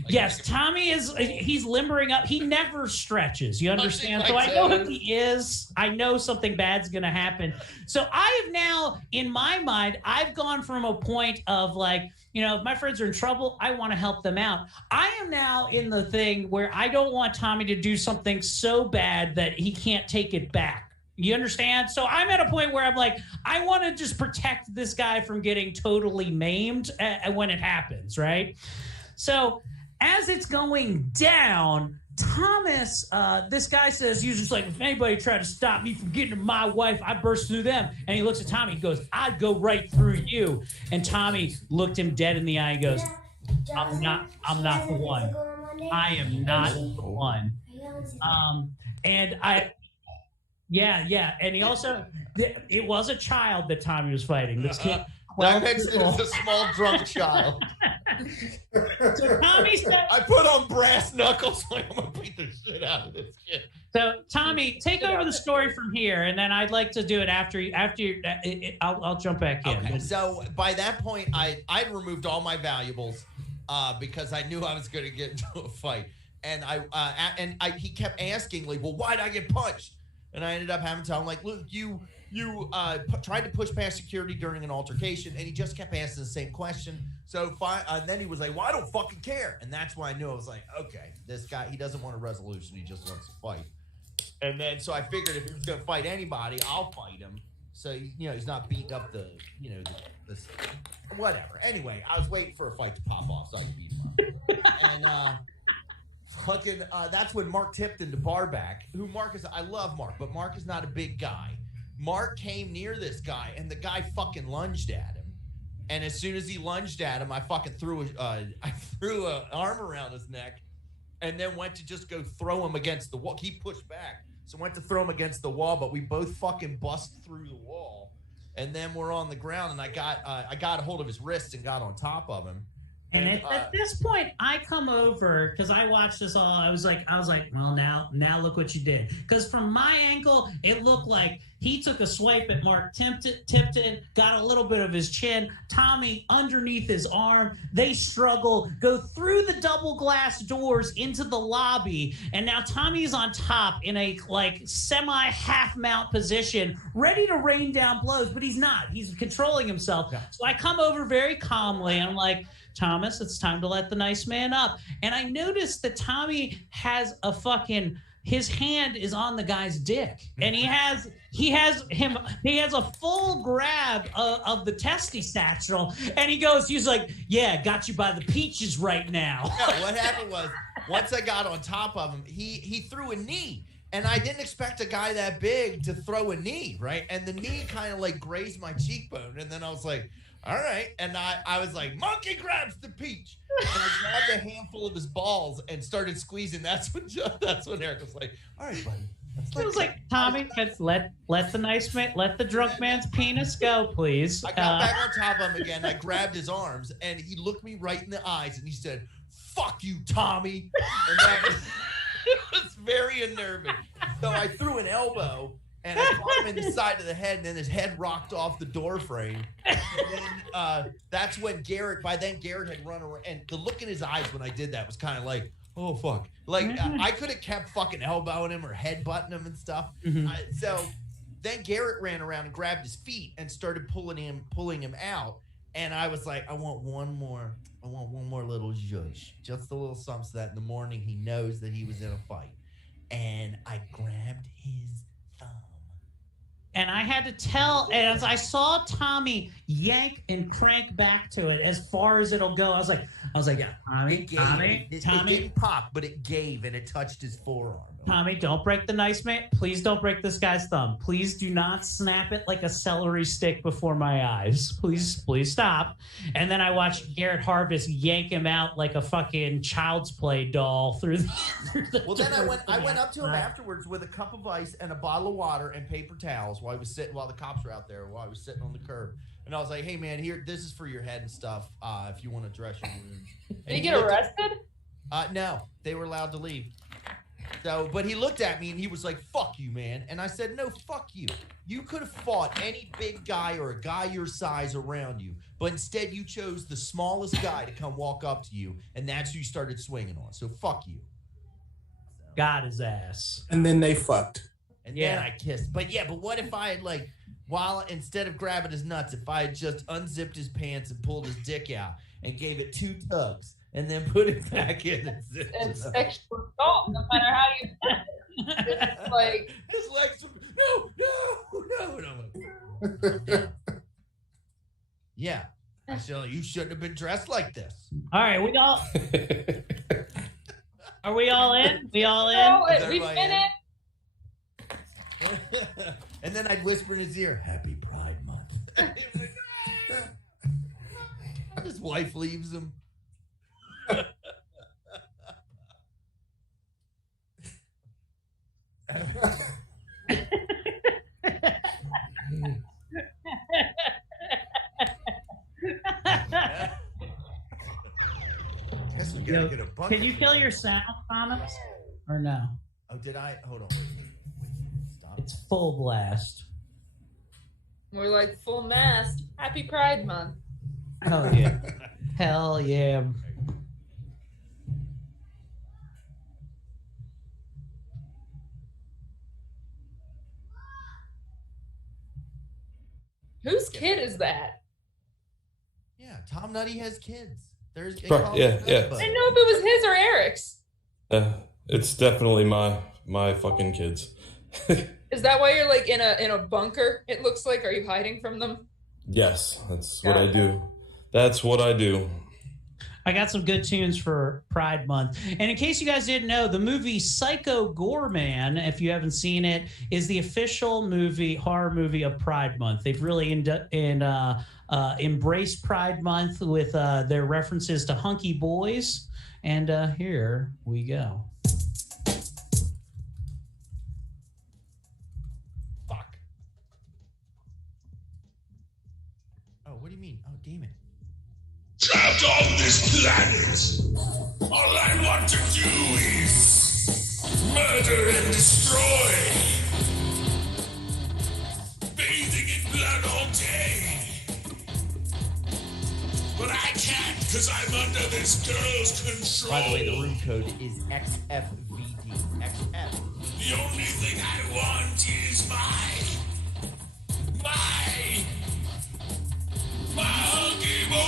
Yes, Tommy he's limbering up. He never stretches. You understand? So I know who he is. I know something bad's going to happen. So I have now, in my mind, I've gone from a point of like, if my friends are in trouble, I want to help them out. I am now in the thing where I don't want Tommy to do something so bad that he can't take it back. You understand? So I'm at a point where I'm like, I want to just protect this guy from getting totally maimed when it happens, right? So as it's going down, Thomas, this guy says, he's just like, if anybody tried to stop me from getting to my wife, I burst through them. And he looks at Tommy, he goes, I'd go right through you. And Tommy looked him dead in the eye and goes, I'm not the one. I am not the one. And yeah. And he also, it was a child that Tommy was fighting. This kid. That makes it a small drunk child. So Tommy said, I put on brass knuckles, like I'm gonna beat the shit out of this kid. So Tommy, take over the story from here, and then I'd like to do it after I'll jump back in. Okay. So by that point, I'd removed all my valuables because I knew I was going to get into a fight, and he kept asking like, well, why'd I get punched? And I ended up having to tell him like, look, you tried to push past security during an altercation, and he just kept asking the same question. So then he was like, well, I don't fucking care. And that's when I knew. I was like, okay, this guy, he doesn't want a resolution. He just wants to fight. And then, so I figured if he was going to fight anybody, I'll fight him. So, he's not beating up this whatever. Anyway, I was waiting for a fight to pop off so I could beat him up. And fucking, that's when Mark Tipton, the bar back, who Mark is, I love Mark, but Mark is not a big guy. Mark came near this guy, and the guy fucking lunged at him. And as soon as he lunged at him, I fucking threw an arm around his neck, and then went to just go throw him against the wall. He pushed back, so went to throw him against the wall, but we both fucking bust through the wall, and then we're on the ground, and I got a hold of his wrists and got on top of him. And at this point, I come over because I watched this all. I was like, well, now look what you did. Because from my angle, it looked like he took a swipe at Mark Tipton, got a little bit of his chin. Tommy underneath his arm. They struggle, go through the double glass doors into the lobby, and now Tommy's on top in a like semi half mount position, ready to rain down blows, but he's not. He's controlling himself. Yeah. So I come over very calmly, and I'm like, Thomas, it's time to let the nice man up. And I noticed that Tommy has his hand is on the guy's dick, and he has a full grab of the testy satchel, and he's like, yeah, got you by the peaches right now. Yeah, what happened was, once I got on top of him, he threw a knee. And I didn't expect a guy that big to throw a knee, right? And the knee kind of like grazed my cheekbone. And then I was like, all right. And I was like, monkey grabs the peach. And I grabbed a handful of his balls and started squeezing. That's when Eric was like, all right, buddy. It was like, Tommy, let the nice man, let the drunk man's penis go, please. I got back on top of him again. I grabbed his arms, and he looked me right in the eyes, and he said, fuck you, Tommy. And that was... It was very unnerving. So I threw an elbow and I caught him in the side of the head, and then his head rocked off the door frame. And then that's when Garrett had run around, and the look in his eyes when I did that was kind of like, oh fuck. Like I could have kept fucking elbowing him or headbutting him and stuff. Mm-hmm. So then Garrett ran around and grabbed his feet and started pulling him out. And I was like, I want one more little zhuzh. Just a little something so that in the morning he knows that he was in a fight. And I grabbed his thumb. And I had to tell, as I saw Tommy yank and crank back to it as far as it'll go, I was like, yeah, Tommy. It didn't pop, but it gave, and it touched his forearm. Tommy, don't break the nice man. Please don't break this guy's thumb. Please do not snap it like a celery stick before my eyes. Please stop. And then I watched Garrett Harvest yank him out like a fucking Child's Play doll through the Well, then I went up to him afterwards with a cup of ice and a bottle of water and paper towels while the cops were out there, while I was sitting on the curb. And I was like, hey, man, here, this is for your head and stuff if you want to dress your wounds. Did he get arrested? No, they were allowed to leave. So, but he looked at me and he was like, fuck you, man. And I said, no, fuck you. You could have fought any big guy or a guy your size around you, but instead you chose the smallest guy to come walk up to you, and that's who you started swinging on. So fuck you. Got his ass. And then they fucked. And then I kissed. But what if I had instead of grabbing his nuts, if I had just unzipped his pants and pulled his dick out and gave it 2 tugs and then put it back in and zipped it It's sexual assault, no matter how you it's like his legs no. Yeah. I said, you shouldn't have been dressed like this. All right, are we all in? We all in? Oh, we in it. And then I'd whisper in his ear, Happy Pride Month. His wife leaves him. Guess we gotta get a bucket. Can you kill your sound, Thomas? Or no? Oh, did I? Hold on. Stop. It's full blast. We're like full mast. Happy Pride Month. Oh yeah. Hell yeah. Whose kid is that? Yeah, Tom Nutty has kids. There's Yeah. I didn't know if it was his or Eric's. It's definitely my fucking kids. Is that why you're like in a bunker? It looks like. Are you hiding from them? Yes, that's what I do. That's what I do. I got some good tunes for Pride Month. And in case you guys didn't know, the movie Psycho Goreman, if you haven't seen it, is the official horror movie of Pride Month. They've really embraced Pride Month with their references to hunky boys. And here we go. Fuck. Oh, what do you mean? Oh, damn it. Trapped on this planet, all I want to do is murder and destroy. Bathing in blood all day. But I can't because I'm under this girl's control. By the way, the room code is XFVD. XF. The only thing I want is my hunky boys.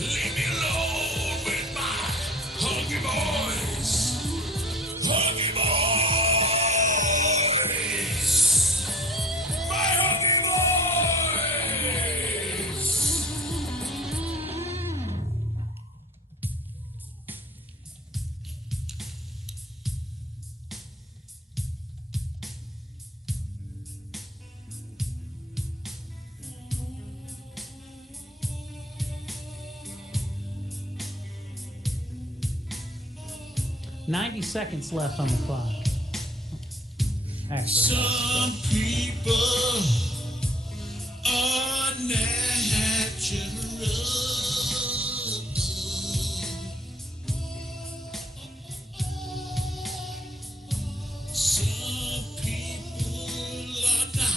Leave me alone with my hunky boys. Hunky boys. My hunky boys. 90 seconds left on the clock. Actually. Some people are natural. Some people are not.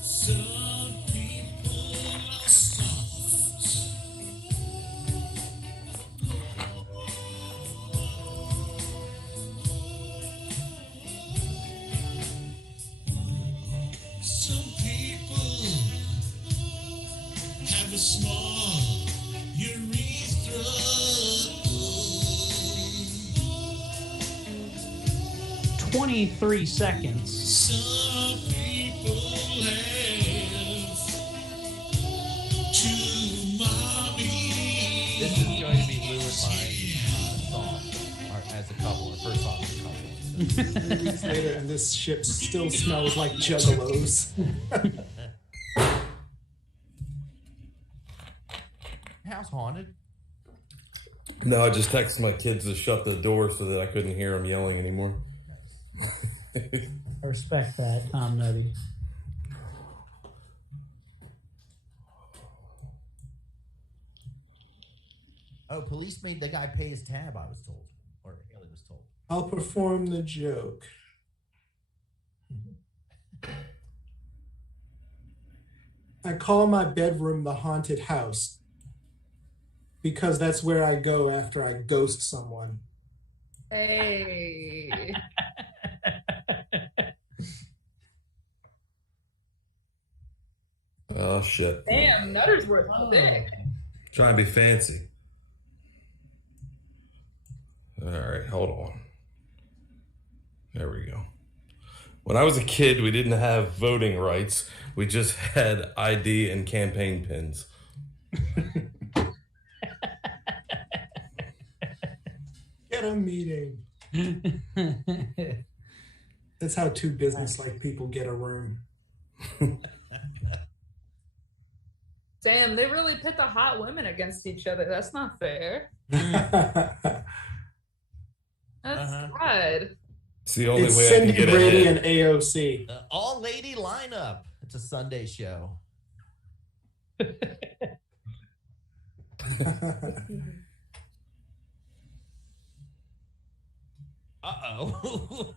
Some people are soft. Some people have a small urethra. 23 seconds. Some people have two mommies. This is going to be Lou and my song as a couple, our first song as a couple. 3 weeks later, and this ship still smells like juggalos. House haunted? No, I just texted my kids to shut the door so that I couldn't hear them yelling anymore. I respect that, Tom Nutty. Oh, police made the guy pay his tab, I was told. Or Haley was told. I'll perform the joke. I call my bedroom the haunted house because that's where I go after I ghost someone. Hey. Oh, shit. Damn, Nutter's worth thick. Trying to be fancy. All right, hold on. There we go. When I was a kid, we didn't have voting rights. We just had ID and campaign pins. Get a meeting. That's how two business-like people get a room. Damn, they really pit the hot women against each other. That's not fair. That's sad. It's the only It's way Cindy I can get Brady ahead. and AOC. All lady lineup. It's a Sunday show. Uh-oh.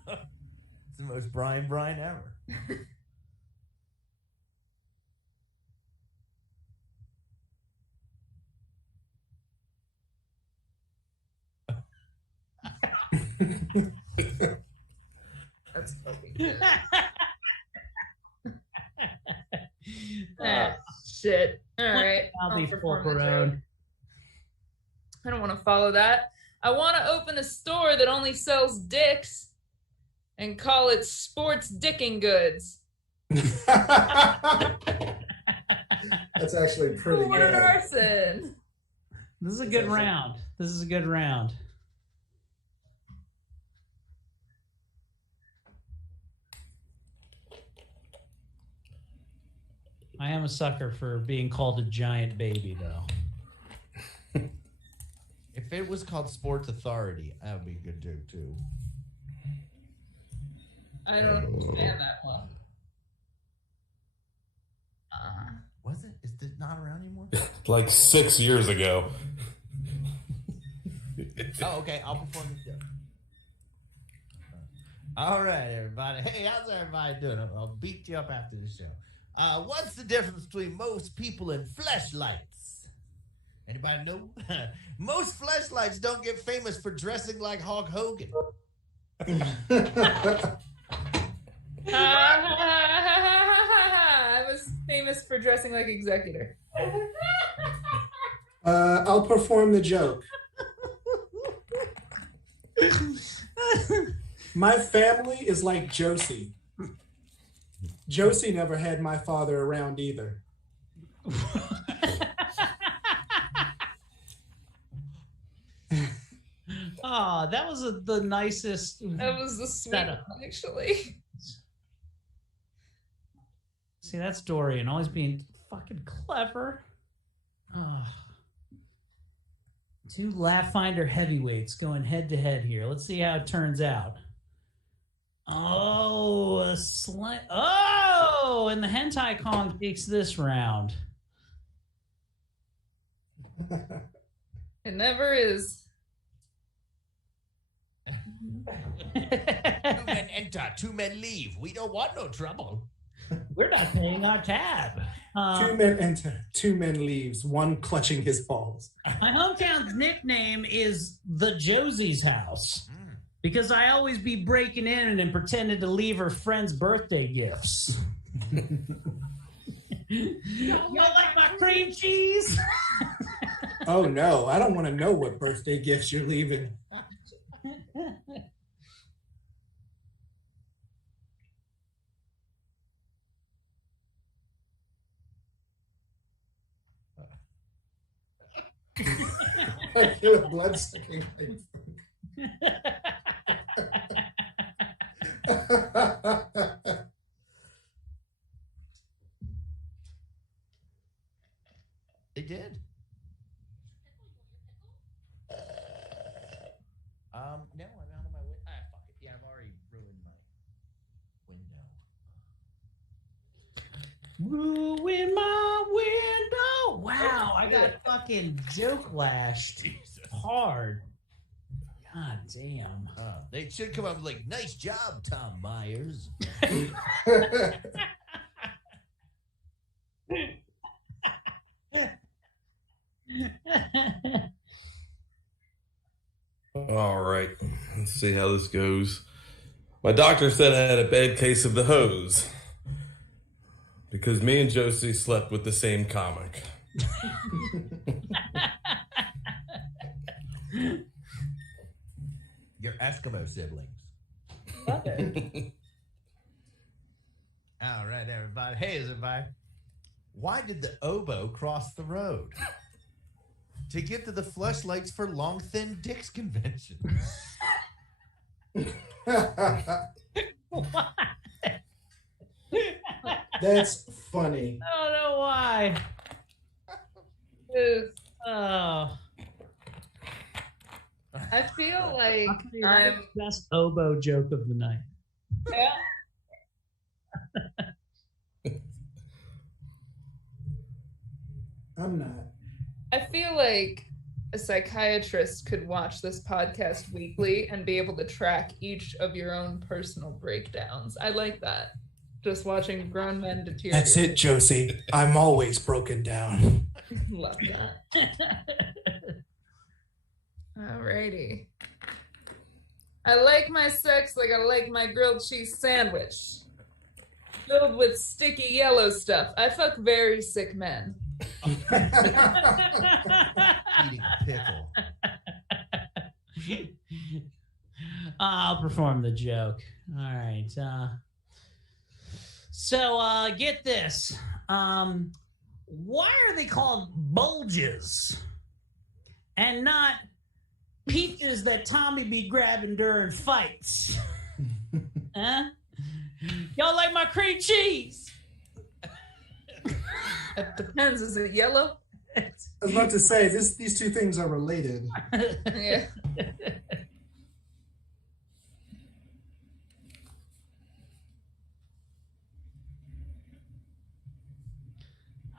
It's the most Brian ever. That's fucking good. Ah, shit. All right. I'll be perform the full-grown. joke. I don't want to follow that. I want to open a store that only sells dicks and call it Sports Dicking Goods. That's actually pretty good. Arson. This is a good round. This is a good round. I am a sucker for being called a giant baby, though. If it was called Sports Authority, that would be a good joke, too. I don't understand that one. Was it? Is it not around anymore? Like 6 years ago. Oh, okay. I'll perform the show. All right, everybody. Hey, how's everybody doing? I'll beat you up after the show. What's the difference between most people and fleshlights? Anybody know? Most fleshlights don't get famous for dressing like Hulk Hogan. I was famous for dressing like Executor. I'll perform the joke. My family is like Josie. Josie never had my father around either. Oh, that was the nicest. That was the sweet one, actually. See, that's Dorian, always being fucking clever. Oh. Two Laughfinder heavyweights going head to head here. Let's see how it turns out. Oh, and the Hentai Kong takes this round. It never is. 2 men enter, 2 men leave. We don't want no trouble. We're not paying our tab. 2 men enter, 2 men leaves, one clutching his balls. My hometown's nickname is the Josie's house because I always be breaking in and pretending to leave her friends' birthday gifts. You don't like my cream cheese? Oh no, I don't want to know what birthday gifts you're leaving. I hear the blood sucking. They did. No, I'm out of my window. Fuck it. Yeah, I've already ruined my window. Ruin my window. Wow, I got fucking joke lashed hard. God damn. They should come up like, nice job, Tom Myers. All right, let's see how this goes. My doctor said I had a bad case of the hose because me and Josie slept with the same comic. Your Eskimo siblings. All right, everybody. Hey, everybody. Why did the oboe cross the road? To get to the Fleshlights for Long Thin Dicks convention. That's funny. I don't know why. Oh. I feel like I'm best oboe joke of the night. Yeah. I'm not. I feel like a psychiatrist could watch this podcast weekly and be able to track each of your own personal breakdowns. I like that. Just watching grown men deteriorate. That's it, Josie. I'm always broken down. Love that. Alrighty. I like my sex like I like my grilled cheese sandwich. Filled with sticky yellow stuff. I fuck very sick men. Eating pickle. I'll perform the joke. All right. So get this. Why are they called bulges and not peaches that Tommy be grabbing during fights? Huh? Y'all like my cream cheese? It depends. Is it yellow? I was about to say these two things are related. Yeah.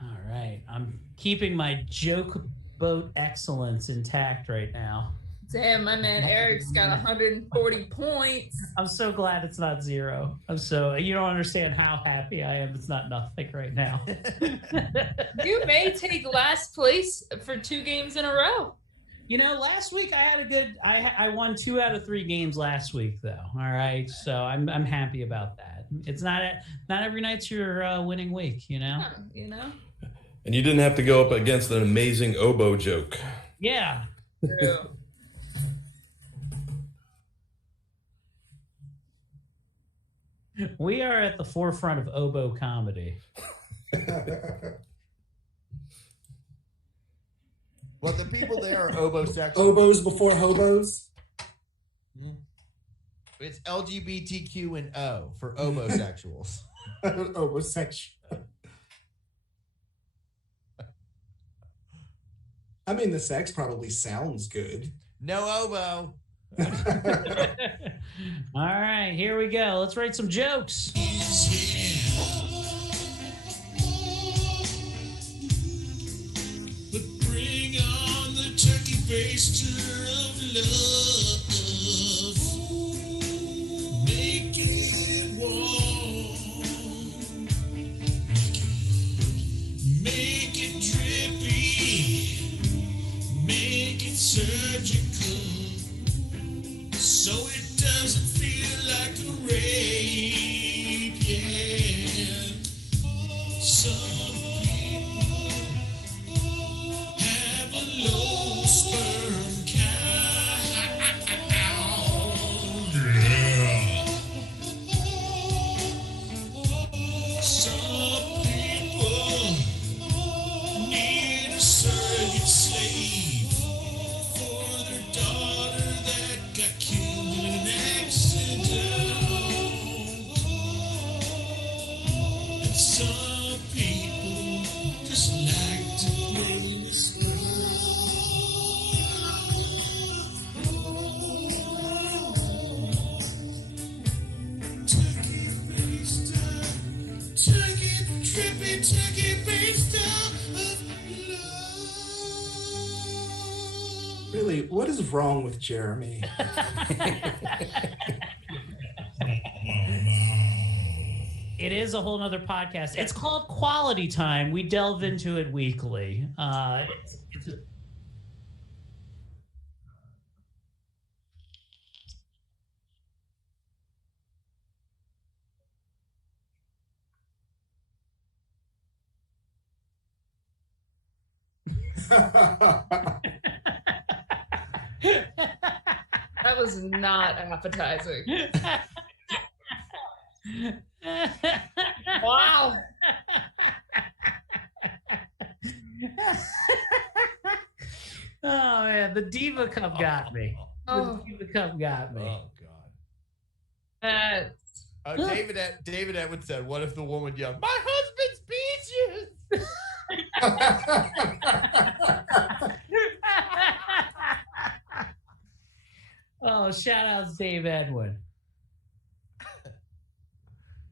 All right. I'm keeping my joke boat excellence intact right now. Damn, my man Eric's got 140 points. I'm so glad it's not 0. You don't understand how happy I am. It's not nothing right now. You may take last place for 2 games in a row. You know, last week I had a good. I won 2 out of 3 games last week, though. All right, so I'm happy about that. It's not every night's your winning week, you know. You know. And you didn't have to go up against an amazing oboe joke. Yeah. True. We are at the forefront of oboe comedy. Well, the people there are obosexual. Oboes before hobos? It's LGBTQ and O for obosexuals. Obosexual. I mean, the sex probably sounds good. No oboe. All right, here we go. Let's write some jokes. But bring on the turkey baster of love. Make it warm. Make it drippy. Make it surgical. So it doesn't feel like a rape, yeah. Some people have a low sperm count. Some people need a surrogate slave for their daughter that got killed in an accident. And some people just like to play this turkey baster, turkey trippy, turkey baster of love. Really, what is wrong with Jeremy? It is a whole nother podcast. It's called Quality Time. We delve into it weekly. That was not appetizing. Wow. Oh man, the Diva Cup got me. The Diva Cup got me. Oh God. David Edwards said, "What if the woman yelled, 'My husband's peaches'?" Oh, shout out Dave Edwin.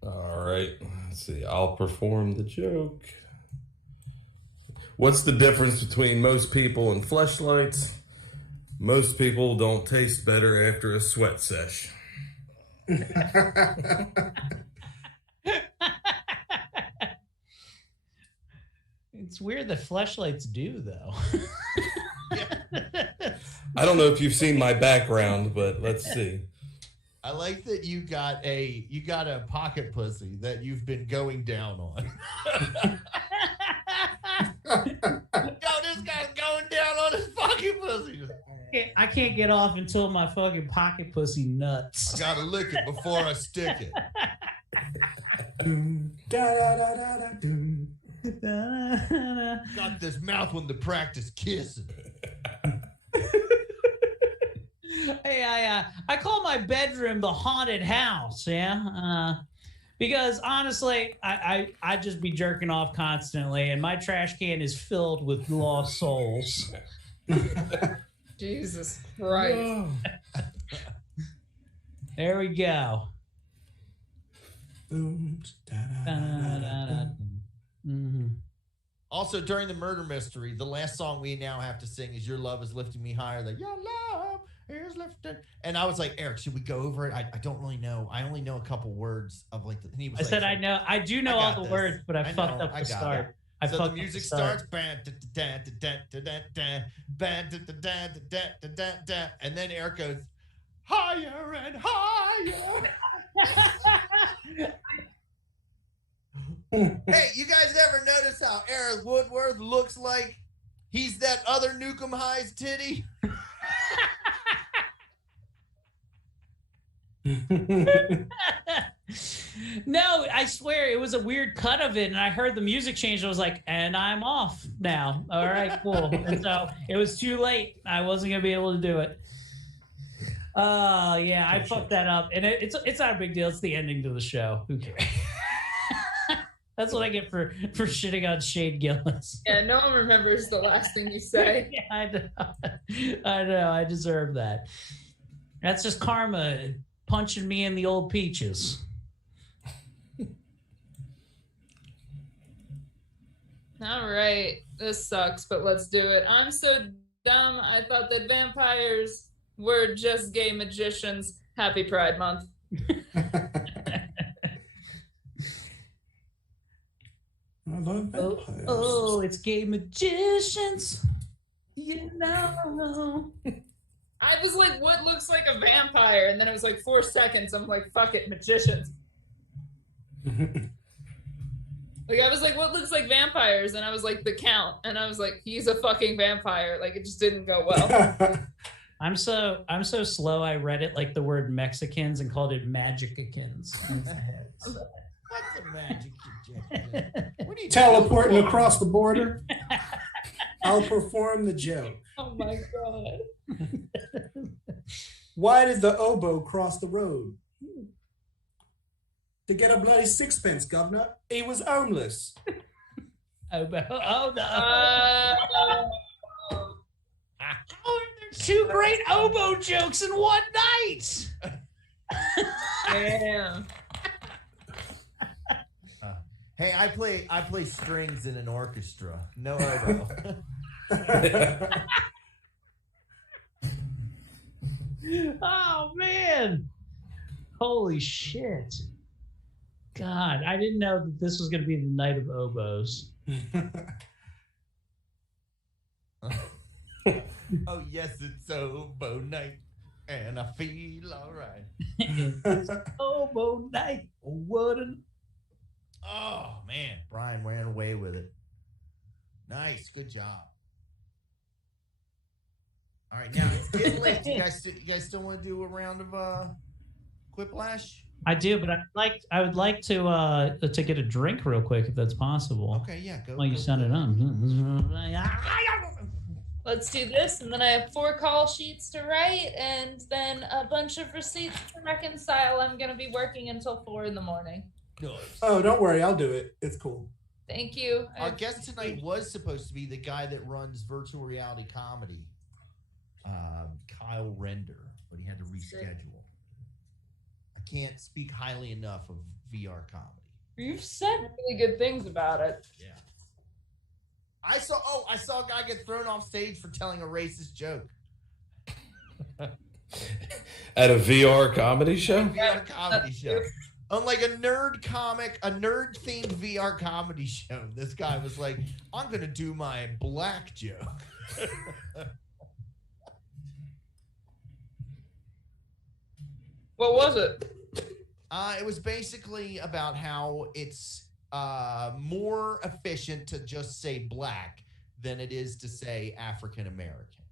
All right. Let's see. I'll perform the joke. What's the difference between most people and fleshlights? Most people don't taste better after a sweat sesh. It's weird that fleshlights do, though. I don't know if you've seen my background, but let's see. I like that you got a pocket pussy that you've been going down on. Yo, this guy's going down on his pocket pussy. I can't get off until my fucking pocket pussy nuts. I gotta lick it before I stick it. Got this mouth when to practice kissing. Hey, I call my bedroom the haunted house, because honestly, I just be jerking off constantly, and my trash can is filled with lost souls. Jesus Christ. There we go. Also, during the murder mystery, the last song we now have to sing is "Your Love Is Lifting Me Higher." Like, your love is lifted. And I was like, Eric, should we go over it? I don't really know. I only know a couple words of like. And he was like, said I know. I do know all the words, but I fucked up the start. So the music starts, and then Eric goes higher and higher. Hey, you guys ever notice how Eric Woodworth looks like he's that other Nukem High's titty? No, I swear it was a weird cut of it, and I heard the music change. I was like, and I'm off now. All right, cool. And so it was too late. I wasn't gonna be able to do it. Yeah, I fucked that up, and it's not a big deal. It's the ending to the show. Who cares? That's what I get for shitting on Shane Gillis. Yeah, no one remembers the last thing you say. Yeah, I know. I deserve that. That's just karma punching me in the old peaches. All right, this sucks, but let's do it. I'm so dumb. I thought that vampires were just gay magicians. Happy Pride Month. I love vampires. Oh, it's gay magicians. You know. I was like, what looks like a vampire? And then it was like 4 seconds. I'm like, fuck it, magicians. Like, I was like, what looks like vampires? And I was like, the Count. And I was like, he's a fucking vampire. Like, it just didn't go well. I'm so slow. I read it like the word Mexicans and called it Magicikins. What's a magic suggestion? What are you Teleporting across the border. I'll perform the joke. Oh my God. Why did the oboe cross the road? To get a bloody sixpence, governor. He was homeless. Oboe. Oh no. There's 2 great oboe jokes in one night. Damn. Hey, I play strings in an orchestra. No oboe. Oh man. Holy shit. God, I didn't know that this was going to be the night of oboes. Oh yes, it's oboe night, and I feel all right. It's oboe night. What an... Oh man, Brian ran away with it. Nice, good job. All right, now it's getting late. You guys still want to do a round of Quiplash? I do, but I would like to get a drink real quick if that's possible. Okay, yeah, go. While you set it up. Let's do this, and then I have 4 call sheets to write, and then a bunch of receipts to reconcile. I'm going to be working until 4 in the morning. Oh, don't worry. I'll do it. It's cool. Thank you. Our guest tonight was supposed to be the guy that runs virtual reality comedy, Kyle Render, but he had to reschedule. I can't speak highly enough of VR comedy. You've said really good things about it. Yeah. I saw a guy get thrown off stage for telling a racist joke. At a VR comedy show? VR comedy show. Unlike a nerd themed VR comedy show, this guy was like, I'm going to do my black joke. What was it? It was basically about how it's more efficient to just say black than it is to say African American.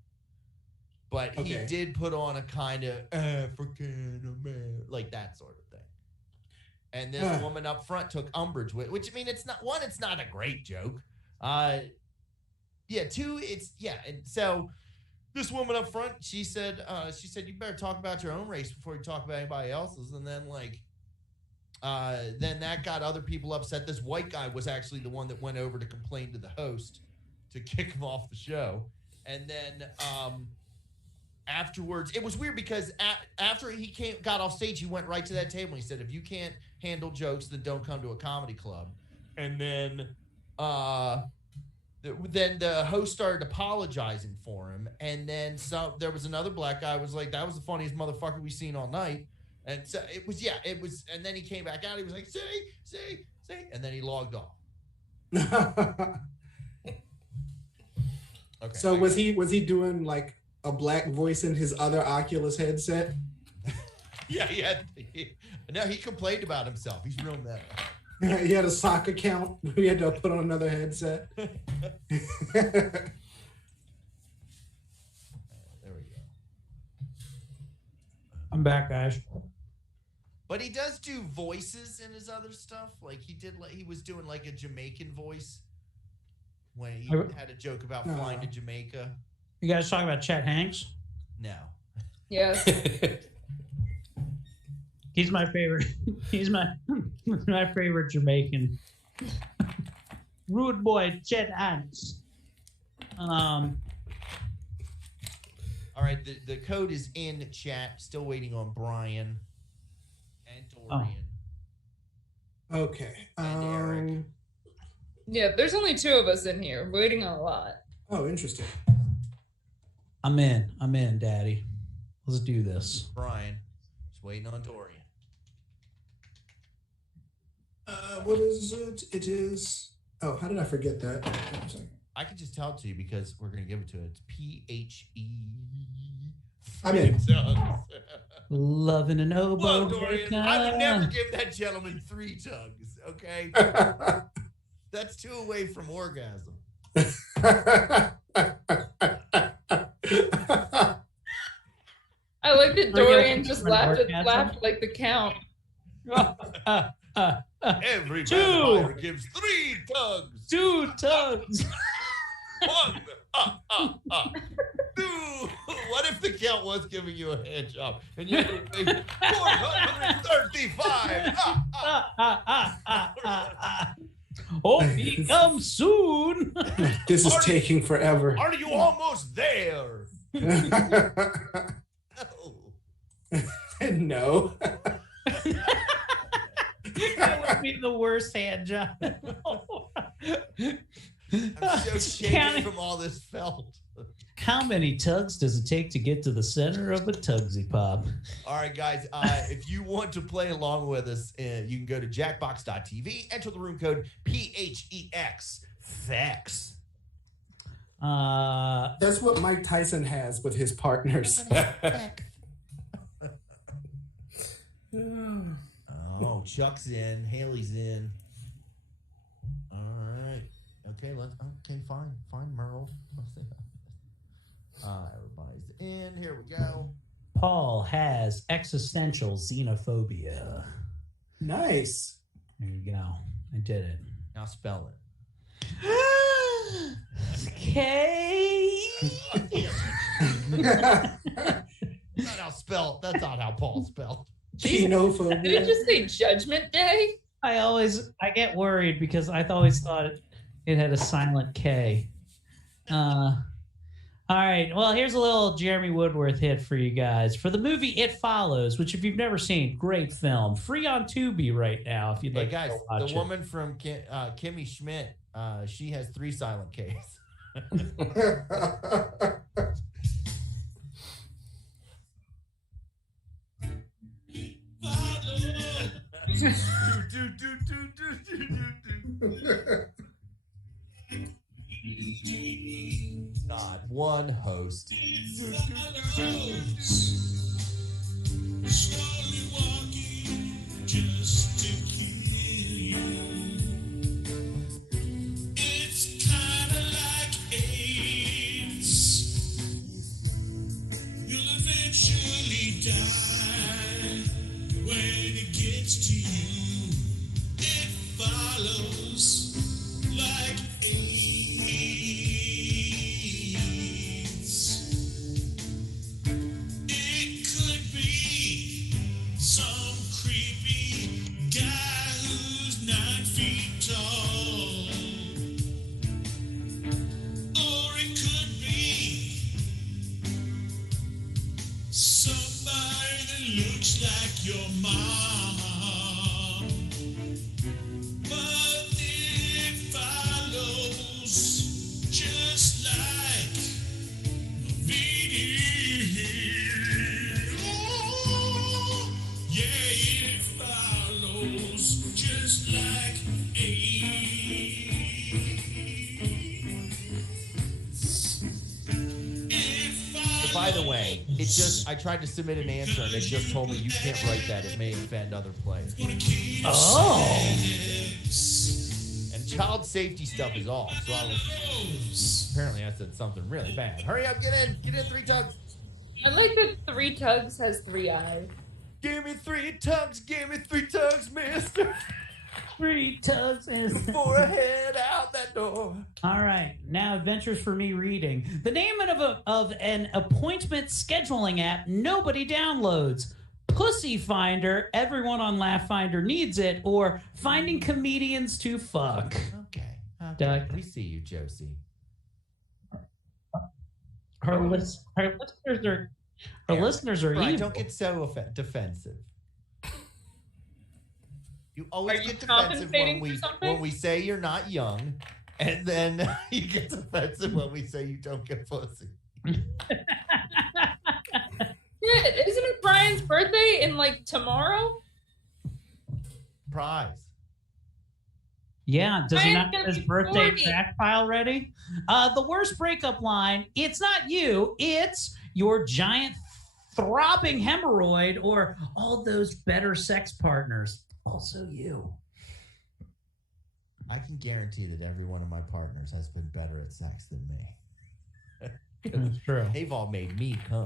but he did put on a kind of African American, like that sort of thing. And this woman up front took umbrage with, which, I mean, it's not a great joke. Two, and so this woman up front, she said, you better talk about your own race before you talk about anybody else's. And then then that got other people upset. This white guy was actually the one that went over to complain to the host to kick him off the show. And then afterwards, it was weird because after he got off stage, he went right to that table and he said, if you can't handle jokes, then don't come to a comedy club. And then the host started apologizing for him. And then there was another black guy who was like, that was the funniest motherfucker we've seen all night. And so it was, and then he came back out. He was like, see, and then he logged off. Okay. So was he doing like a black voice in his other Oculus headset? He complained about himself. He's real meta. He had a sock account. We had to put on another headset. There we go. I'm back, guys. But he does do voices in his other stuff. Like he was doing like a Jamaican voice when he had a joke about flying to Jamaica. You guys talking about Chet Hanks? No. Yes. He's my favorite. He's my favorite Jamaican. Rude boy, Chet Hanks. All right, the code is in chat. Still waiting on Brian and Dorian. Oh. Okay. And Eric. Yeah, there's only 2 of us in here. We're waiting on a lot. Oh, interesting. I'm in, Daddy. Let's do this. Brian. Just waiting on Dorian. What is it? It is. Oh, how did I forget that? I can just tell it to you because we're going to give it to it. It's PHE. I'm in. Loving an oboe. Well, Dorian, I would never give that gentleman 3 tugs, okay? That's 2 away from orgasm. I like that Dorian just laughed like the count. Every vampire gives 3 tugs. 2 tugs. 1. 2. What if the count was giving you a hand job and you had to pay 435? Hope he comes soon. This is taking forever. Are you almost there? No. That would be the worst hand job. I'm so shaken from all this felt. How many tugs does it take to get to the center of a Tugsy Pop? All right, guys. If you want to play along with us, you can go to jackbox.tv, enter the room code PHEX. Facts. That's what Mike Tyson has with his partners. Oh, Chuck's in. Haley's in. All right. Okay, fine, Merle. Everybody's in. Here we go. Paul has existential xenophobia. Nice. There you go. I did it. Now spell it. K. That's not how Paul spelled. Xenophobia. Did it just say Judgment Day? I get worried because I always thought it had a silent K. All right. Well, here's a little Jeremy Woodworth hit for you guys. For the movie It Follows, which if you've never seen, great film. Free on Tubi right now if you'd like guys, to watch the woman from Kimmy Schmidt, she has 3 silent Ks. God, one host. Just to kill you. It's kinda like AIDS. your mom. But it follows just like a video. Yeah, it follows just like By the way, I tried to submit an answer and it just told me you can't write that. It may offend other players. Oh. And child safety stuff is off. So apparently I said something really bad. Hurry up, get in 3 tugs. I like that 3 tugs has 3 eyes. Give me 3 tugs, mister. 3 tugs before I head out that door. All right, now adventures for me reading. The name of an appointment scheduling app nobody downloads. Pussy Finder, everyone on Laughfinder needs it, or finding comedians to fuck. Okay. We see you, Josie. Our listeners are Brian, evil. don't get so defensive. You always Are you get defensive compensating for something? when we say you're not young, and then you get defensive when we say you don't get pussy. Shit, isn't it Brian's birthday in like tomorrow? Prize. Yeah, does he not Brian's get his gonna be birthday 40. track file ready? The worst breakup line, it's not you, it's your giant throbbing hemorrhoid or all those better sex partners. Also you. I can guarantee that every one of my partners has been better at sex than me. That's true. They've all made me come.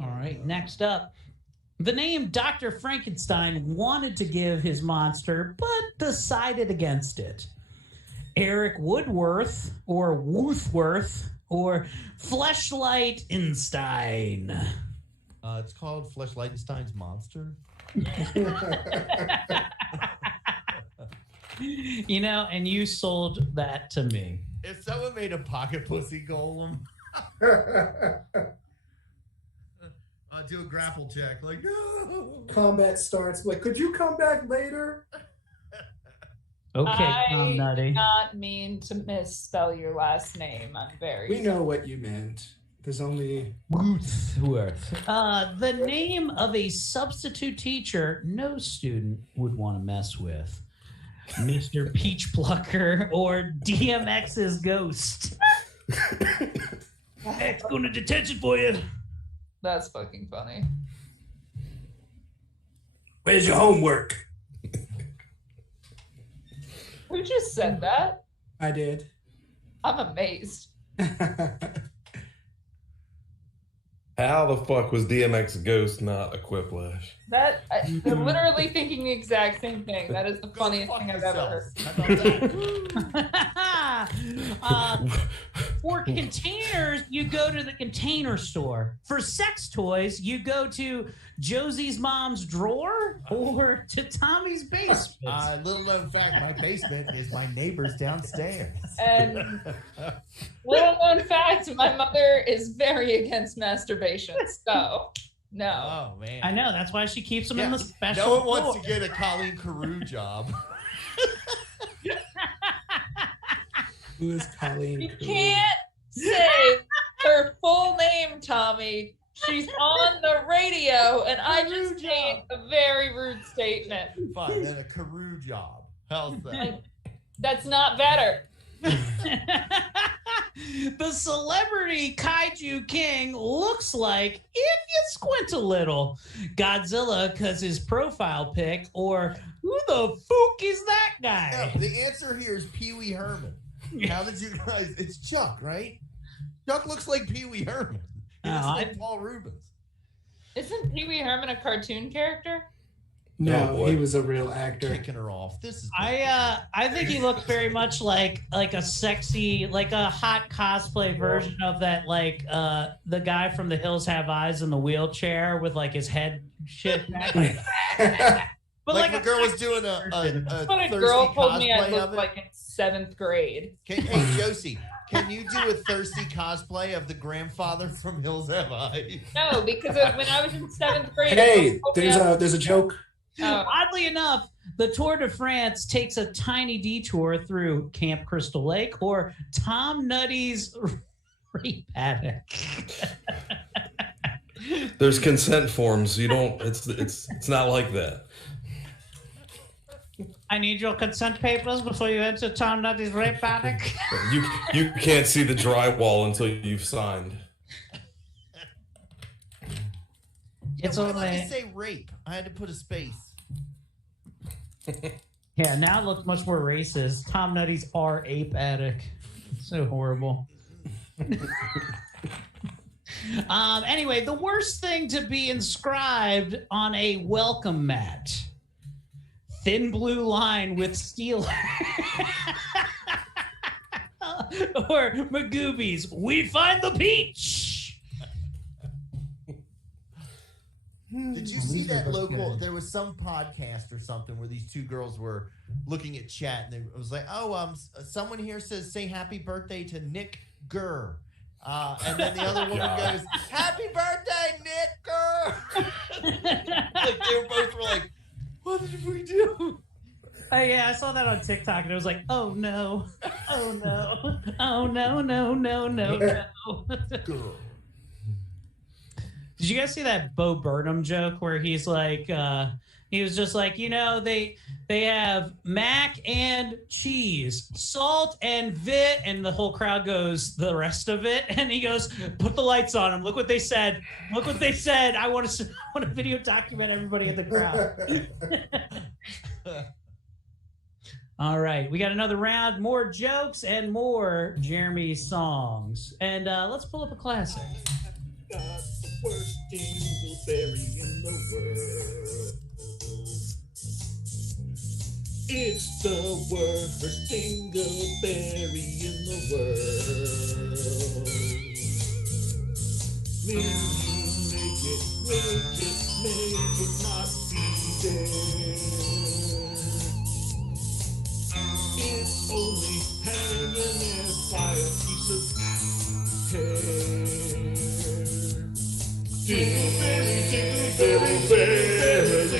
All right, next up. The name Dr. Frankenstein wanted to give his monster, but decided against it. Eric Woodworth, or Woothworth, or Fleshlight Einstein. It's called Fleshlightenstein's Monster. You know, and you sold that to me. If someone made a pocket pussy golem, do a grapple check. Like, no. Combat starts. Like, could you come back later? Okay, I Nutty. did not mean to misspell your last name. I'm very We know what you meant. There's only Woothworth. The name of a substitute teacher no student would want to mess with. Mr. Peach Plucker or DMX's ghost. Hey, it's going to detention for you. That's fucking funny. Where's your homework? Who just said that? I did. I'm amazed. How the fuck was DMX Ghost not a quiplash? That I'm literally thinking the exact same thing. That is the funniest thing I've ever heard. For containers, you go to the container store. For sex toys, you go to Josie's mom's drawer or to Tommy's basement. Little known fact, my basement is my neighbor's downstairs. And little known fact, my mother is very against masturbation. So, no. Oh, man. I know. That's why she keeps them in the special No one wants drawer. to get a Colleen Carew job. Who is Colleen? You can't say her full name, Tommy. She's on the radio, and I just made a very rude statement. Fine, then a Carew job. How's that? That's not better. The celebrity kaiju king looks like, if you squint a little, Godzilla because his profile pic, or who the fuck is that guy? No, the answer here is Pee Wee Herman. How did you guys? It's Chuck, right? Chuck looks like Pee Wee Herman. He looks like Paul Rubens. Isn't Pee Wee Herman a cartoon character? No, he was a real actor. Kicking her off. This is. I think he looked very much like a sexy, like a hot cosplay version of that, like the guy from The Hills Have Eyes in the wheelchair with like his head shit back. But like a girl was doing a What a girl told me I looked like in 7th grade. Hey Josie, can you do a thirsty cosplay of the grandfather from Hills Have Eyes? No, because when I was in 7th grade. Hey, there's a joke. Oddly enough, the Tour de France takes a tiny detour through Camp Crystal Lake or Tom Nutty's rape attic. There's consent forms. You don't. It's not like that. I need your consent papers before you enter Tom Nutty's rape attic. You can't see the drywall until you've signed. It's why only. did I say rape? I had to put a space. Yeah, now it looks much more racist. Tom Nutty's our ape attic. So horrible. Anyway, the worst thing to be inscribed on a welcome mat. Thin blue line with steel. Or Magoobies, we find the peach. Did you see that local? There was some podcast or something where these two girls were looking at chat, and it was like, "Oh, someone here says say happy birthday to Nick Gurr," and then the other woman goes, "Happy birthday, Nick Gurr!" Like they were like, "What did we do?" Oh yeah, I saw that on TikTok, and it was like, "Oh no, oh no, oh no, no, no, no, no." Girl. Did you guys see that Bo Burnham joke where he's like, he was just like, they have mac and cheese, salt and vit, and the whole crowd goes, the rest of it, and he goes, put the lights on them. Look what they said. Look what they said. I want to video document everybody in the crowd. All right, we got another round, more jokes and more Jeremy songs, and let's pull up a classic. Worst dingleberry in the world. It's the worst dingleberry in the world. Will you make it not be there? It's only hanging there by a piece of hair. Dingleberry, dingleberry,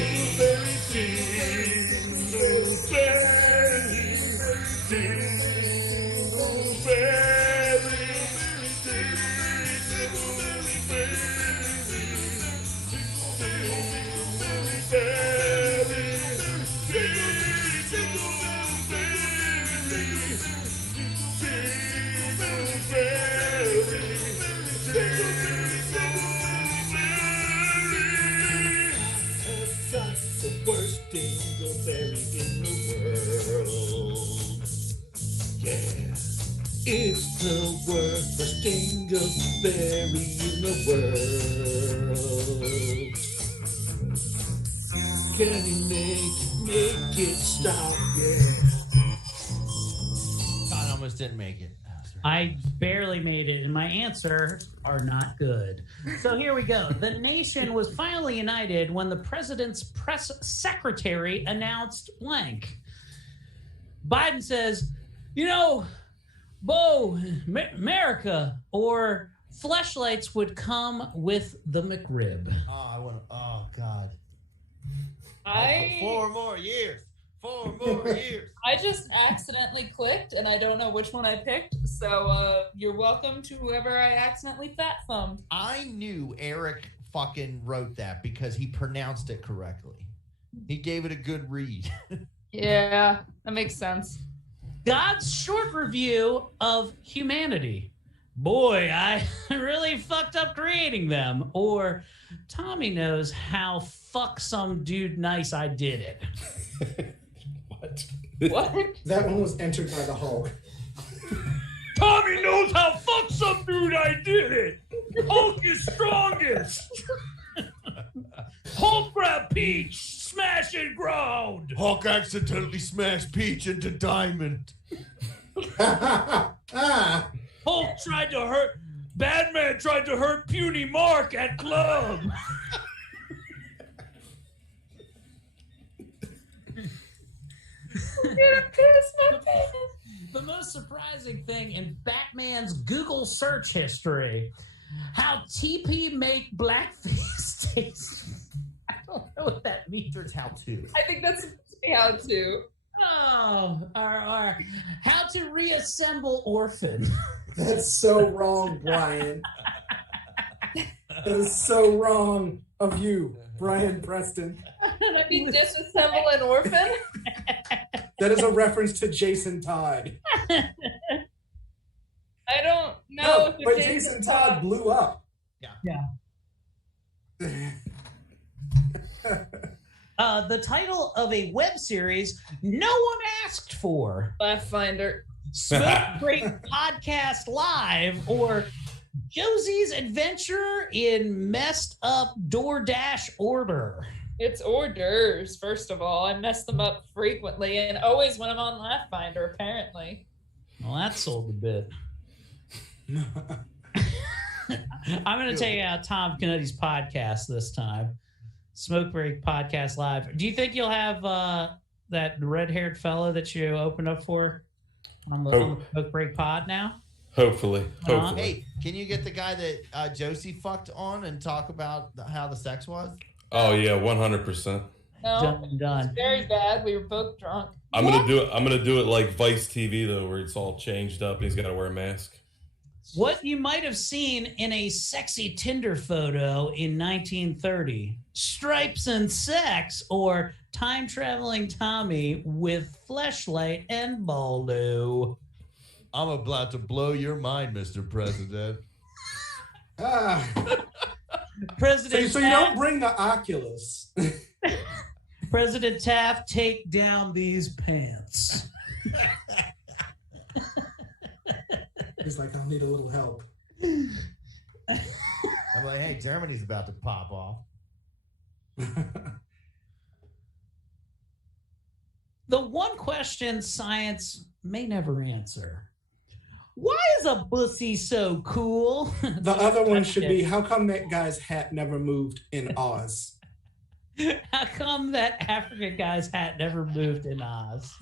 dingleberry, dingleberry, the worst dingleberry in the world. Yeah, it's the worst dingleberry in the world. Can you make it stop? Yeah. God, I almost didn't make it. I barely made it, and my answers are not good. So here we go. The nation was finally united when the president's press secretary announced blank. Biden says, Bo, America, or fleshlights would come with the McRib. Oh, God. 4 more years. 4 more years. I just accidentally clicked, and I don't know which one I picked. So you're welcome to whoever I accidentally fat thumbed. I knew Eric fucking wrote that because he pronounced it correctly. He gave it a good read. Yeah, that makes sense. God's short review of humanity. Boy, I really fucked up creating them. Or Tommy knows how fuck some dude nice I did it. What? That one was entered by the Hulk. Tommy knows how fuck some dude I did it. Hulk is strongest. Hulk grab Peach, smash thrashing ground. Hawk accidentally smashed Peach into Diamond. Hulk tried to hurt. Batman tried to hurt Puny Mark at club. The most surprising thing in Batman's Google search history: how TP make blackface taste. I don't know what that means. It's how to. I think that's how to. Oh, or how to reassemble Orphan. That's so wrong, Brian. That is so wrong of you, Brian Preston. Should we disassemble an orphan? That is a reference to Jason Todd. I don't know. No, but Jason Todd blew up. Yeah. The title of a web series no one asked for. Laughfinder. Smoke Break Podcast Live, or Josie's Adventure in Messed Up DoorDash Order. It's orders, first of all. I mess them up frequently and always when I'm on Laughfinder, apparently. Well, that sold a bit. I'm going to take out Tom Canutti's podcast this time. Smoke Break Podcast Live. Do you think you'll have that red-haired fella that you opened up for on the Smoke Break Pod now? Hopefully. Hey, can you get the guy that Josie fucked on and talk about how the sex was? Oh yeah, 100%. No, done. It's very bad. We were both drunk. I'm gonna do it like Vice TV though, where it's all changed up and he's got to wear a mask. What you might have seen in a sexy Tinder photo in 1930: stripes and sex, or time traveling Tommy with fleshlight and Baldo. I'm about to blow your mind, Mr. President. President So you don't bring the Oculus. President Taft, take down these pants. He's like, I'll need a little help. I'm like, hey, Germany's about to pop off. The one question science may never answer: why is a pussy so cool? The other one should be, how come that guy's hat never moved in Oz? How come that African guy's hat never moved in Oz?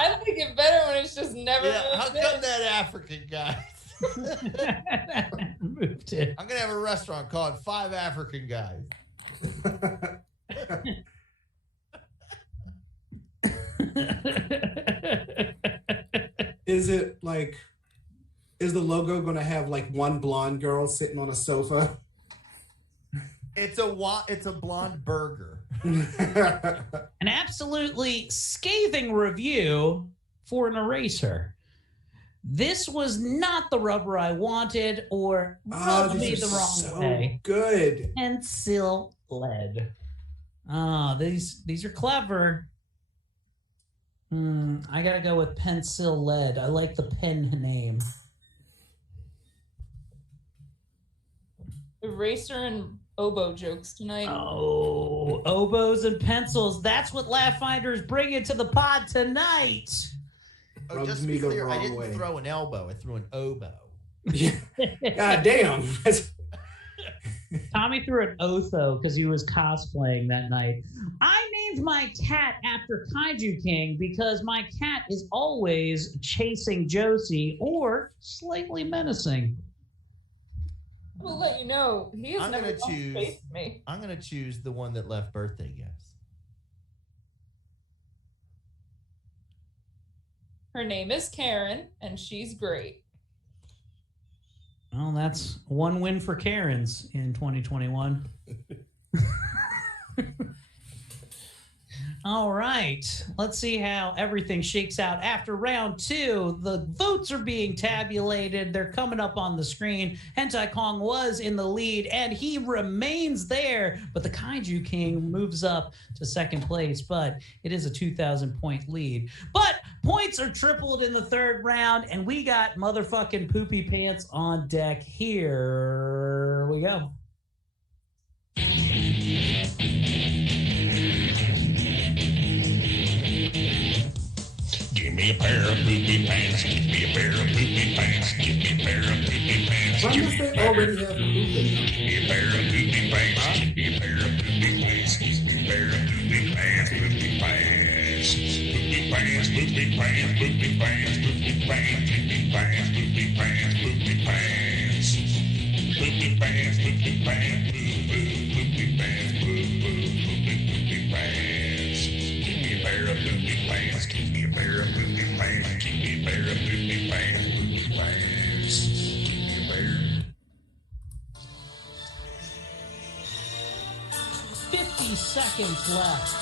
I think it better when it's just never moved How come that African guy moved it? I'm gonna have a restaurant called Five African Guys. Is it like, is the logo going to have like one blonde girl sitting on a sofa? It's a blonde burger. An absolutely scathing review for an eraser. This was not the rubber I wanted, or rubbed me the wrong way. Good. Pencil lead. These are clever. I gotta go with pencil lead. I like the pen name. Eraser and oboe jokes tonight. Oh, oboes and pencils. That's what Laughfinder is bringing to the pod tonight. Oh, just to be clear, I didn't throw an elbow. I threw an oboe. God damn. Tommy threw an Otho because he was cosplaying that night. I named my cat after Kaiju King because my cat is always chasing Josie or slightly menacing. I will let you know. He has I'm never gonna choose. faced me. I'm gonna choose the one that left birthday gifts. Her name is Karen, and she's great. Well, that's one win for Karens in 2021. All right. Let's see how everything shakes out after round 2. The votes are being tabulated. They're coming up on the screen. Hentai Kong was in the lead, and he remains there. But the Kaiju King moves up to second place, but it is a 2,000-point lead. But points are tripled in the third round, and we got motherfucking poopy pants on deck. Here we go. me a pair of poopy pants. Give me a pair of poopy pants. Give me a pair of poopy pants. Why Give must me a they pair already of have poop in them? Give me a pair of poopy pants. Give me a pair of poopy pants. Give me a pair of poopy pants. Poopy pants. Poopy pants. Poopy pants. Poopy pants. Poopy pants. Poopy pants. Poopy pants. Poopy pants. Poopy pants. Poopy pants. Poopy pants. Poopy pants. Give me a pair of poopy pants. Give me a pair of poopy pants. Give me a pair of poopy pants. Poopy pants. Give me a pair. 50 seconds left.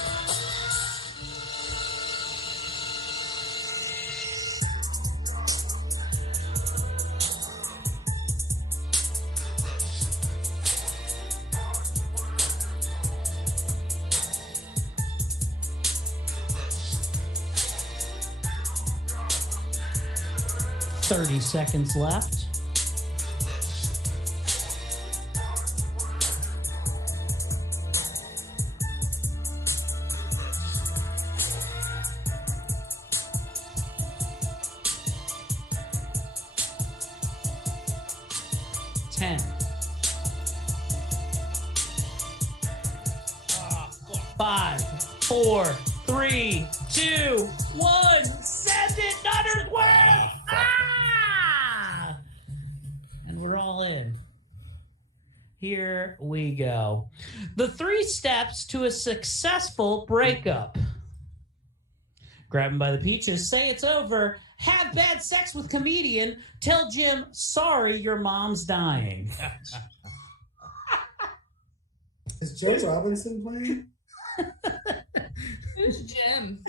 Thirty seconds left. Ten. Five, four, three, two, one. Send it, Nutters win! Ah! And we're all in. Here we go. The 3 steps to a successful breakup. Grab him by the peaches, say it's over, have bad sex with comedian, tell Jim, sorry, your mom's dying. Is Joe Robinson playing? Who's Jim?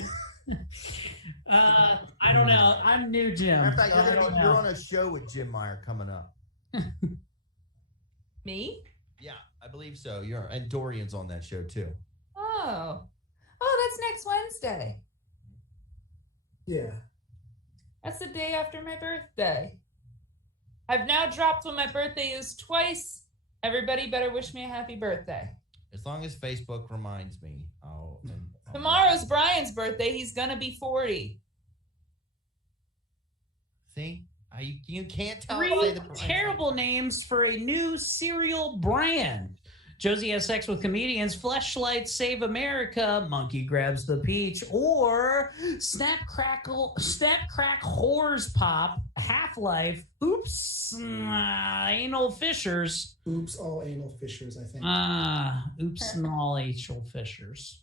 I don't know. I'm new, Jim. Matter of fact, I don't you're know. on a show with Jim Meyer coming up. Me? Yeah, I believe so. And Dorian's on that show too. Oh. Oh, that's next Wednesday. Yeah. That's the day after my birthday. I've now dropped when my birthday is twice. Everybody better wish me a happy birthday. As long as Facebook reminds me, Tomorrow's Brian's birthday. He's going to be 40. see? You can't tell. 3 terrible names for a new cereal brand. Josie has sex with comedians, Fleshlights Save America, Monkey Grabs the Peach, or Snap Crack Whores Pop, Half-Life, Oops, Anal Fishers. Oops, all anal fissures, I think. Oops, and all anal fissures.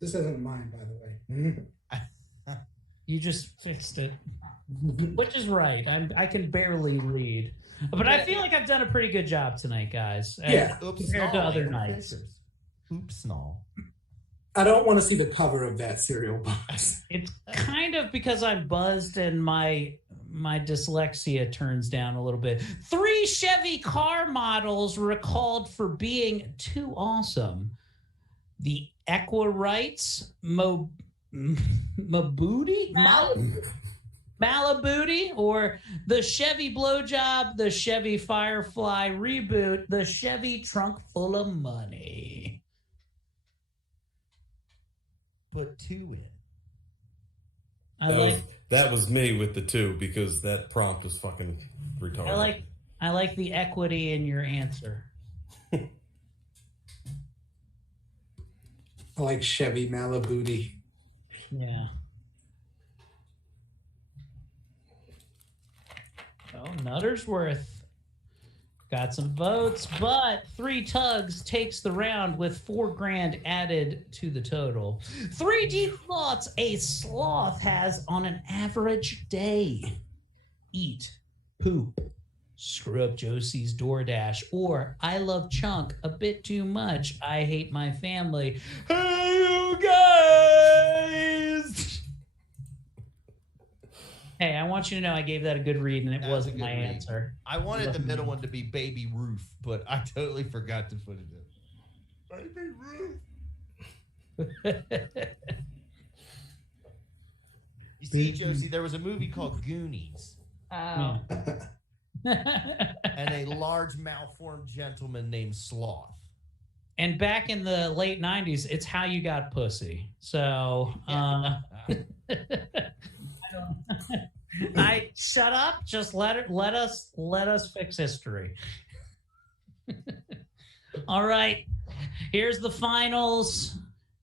This isn't mine, by the way. You just fixed it, which is right. I can barely read. But I feel like I've done a pretty good job tonight, guys. Yeah. Compared to other nights. Oops, no. I don't want to see the cover of that cereal box. It's kind of because I'm buzzed and my dyslexia turns down a little bit. 3 Chevy car models recalled for being too awesome. The Equirites, Malibooty, or the Chevy Blowjob, the Chevy Firefly Reboot, the Chevy Trunk Full of Money. Put 2 in. That was me with the 2 because that prompt was fucking retarded. I like the equity in your answer. I like Chevy Malibooty. Yeah. Oh, Nuttersworth got some votes, but 3 Tugs takes the round with $4,000 added to the total. 3 deep thoughts a sloth has on an average day: eat, poop, screw up Josie's DoorDash, or I love Chunk a bit too much. I hate my family. Hey, you guys! Hey, I want you to know I gave that a good read, and it wasn't my answer. I wanted the middle one to be Baby Ruth, but I totally forgot to put it in. Baby Ruth. You see, Josie, there was a movie called Goonies. Oh. And a large malformed gentleman named Sloth. And back in the late 90s, it's how you got pussy. So, I shut up. Just let us fix history. All right. Here's the finals.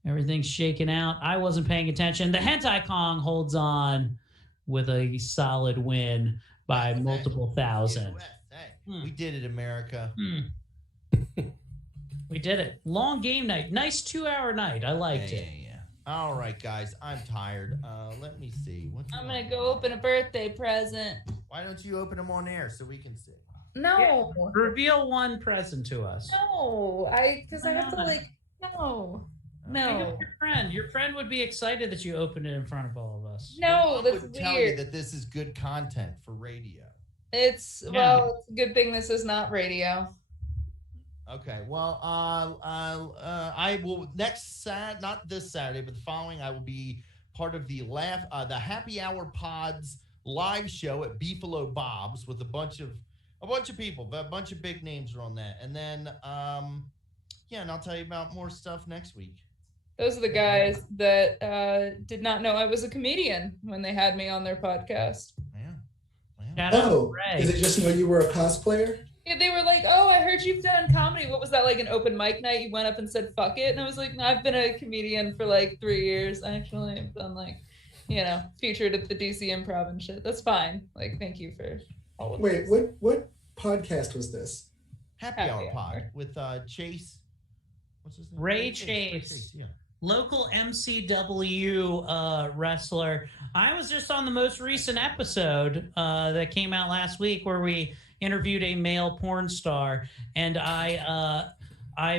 Everything's shaken out. I wasn't paying attention. The Hentai Kong holds on with a solid win by multiple thousand. We did it, America. We did it. Long game night. Nice 2-hour night. I liked it. Yeah. All right, guys. I'm tired. Let me see. I'm going to go open a birthday present. Why don't you open them on air so we can see? No. Yeah. Reveal one present to us. No. Because I have to, like, no. No. Your friend. Your friend would be excited that you opened it in front of all of us. No, that's would weird. Tell you that this is good content for radio. It's a good thing this is not radio. Okay, well, I will not this Saturday, but the following, I will be part of the Happy Hour Pods live show at Beefalo Bob's with a bunch of people, a bunch of big names are on that, and then and I'll tell you about more stuff next week. Those are the guys that did not know I was a comedian when they had me on their podcast. Oh, did they just know you were a cosplayer? Yeah, they were like, "Oh, I heard you've done comedy. What was that, like an open mic night? You went up and said fuck it?" And I was like, "No, I've been a comedian for like 3 years. Actually, I've done like, featured at the DC Improv and shit. That's fine. Like, thank you for all of Wait, this." what podcast was this? Happy Hour Pod with Chase. What's his name? Ray Chase. Yeah. Local MCW wrestler. I was just on the most recent episode that came out last week where we interviewed a male porn star, and I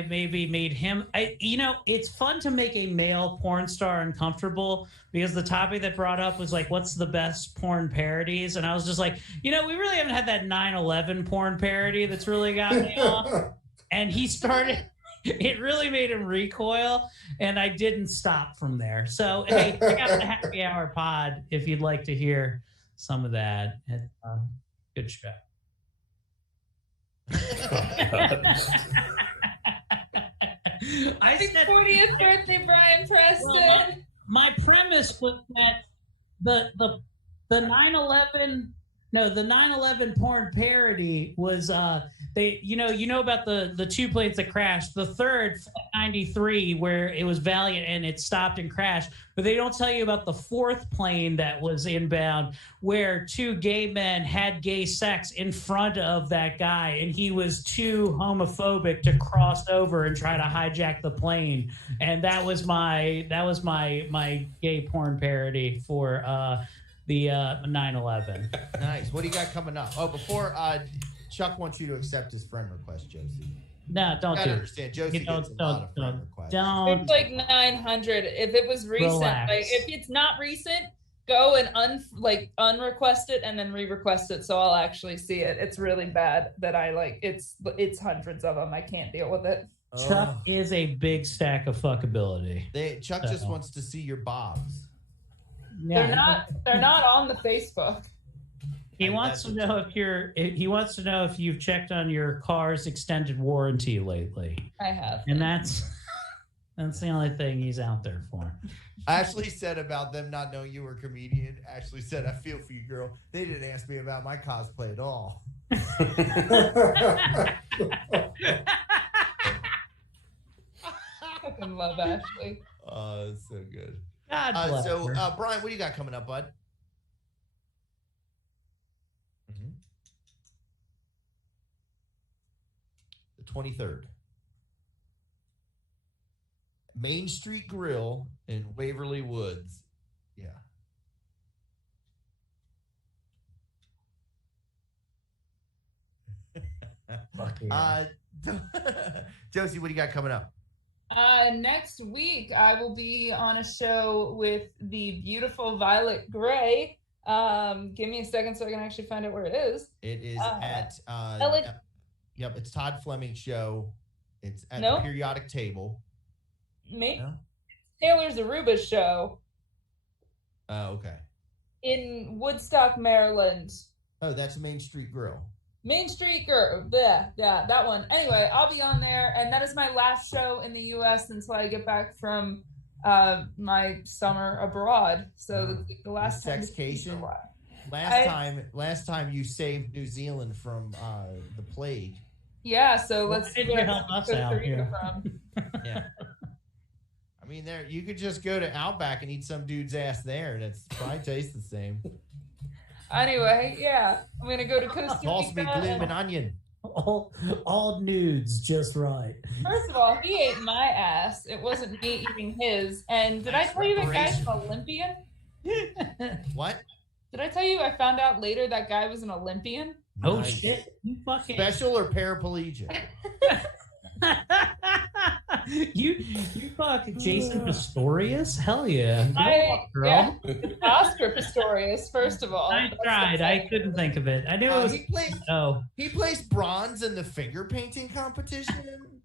maybe made him. It's fun to make a male porn star uncomfortable because the topic that brought up was like, what's the best porn parodies? And I was just like, we really haven't had that 9/11 porn parody that's really got me off. And he started. It really made him recoil, and I didn't stop from there. So, hey, check out the Happy Hour Pod if you'd like to hear some of that. Good show. I think 40th birthday, Brian Preston. Well, my premise was that the 9/11. No, the 9/11 porn parody was they about the two planes that crashed. The third, 93, where it was Valiant and it stopped and crashed. But they don't tell you about the fourth plane that was inbound, where two gay men had gay sex in front of that guy, and he was too homophobic to cross over and try to hijack the plane. And that was my gay porn parody for the 9/11. Nice. What do you got coming up? Oh, before Chuck wants you to accept his friend request, Josie. No, don't do it. Understand. Josie gets a lot of friend requests. It's like 900. If it was recent, Relax. like if it's not recent, go and unrequest it and then re-request it, so I'll actually see it. It's really bad that it's hundreds of them. I can't deal with it. Chuck is a big stack of fuckability. Chuck just wants to see your bobs. Yeah. They're not on the Facebook. He wants to know if you've checked on your car's extended warranty lately. I have. And that's the only thing he's out there for. Ashley said about them not knowing you were a comedian. Ashley said, "I feel for you, girl. They didn't ask me about my cosplay at all." I fucking love Ashley. Oh, that's so good. God bless her. Brian, what do you got coming up, bud? The 23rd. Main Street Grill in Waverly Woods. Yeah. Fuck yeah. Josie, what do you got coming up? Next week, I will be on a show with the beautiful Violet Gray. Give me a second so I can actually find out where it is. It is Yep, it's Todd Fleming's show. It's at the Periodic Table. Maybe Taylor Zaruba's show. Oh, okay. In Woodstock, Maryland. Oh, that's Main Street Grill. Main Street Girl. Yeah, that one. Anyway, I'll be on there, and that is my last show in the U.S. until I get back from my summer abroad. So the last time. Sexcation. Last time you saved New Zealand from the plague. Yeah, so let's Why did you help us out here? Yeah. I mean, there you could just go to Outback and eat some dude's ass there. That's probably tastes the same. Anyway, yeah, I'm gonna go to Costa Toss me Rica. blooming onion. All nudes, just right. First of all, he ate my ass. It wasn't me eating his. And did I tell you that guy's an Olympian? What? Did I tell you I found out later that guy was an Olympian? Oh Nice. shit! You fucking Special or paraplegic? you fucking Jason Pistorius? Hell yeah! Yeah, Oscar Pistorius. First of all, I tried. I couldn't think of it. I knew it was. He placed bronze in the finger painting competition.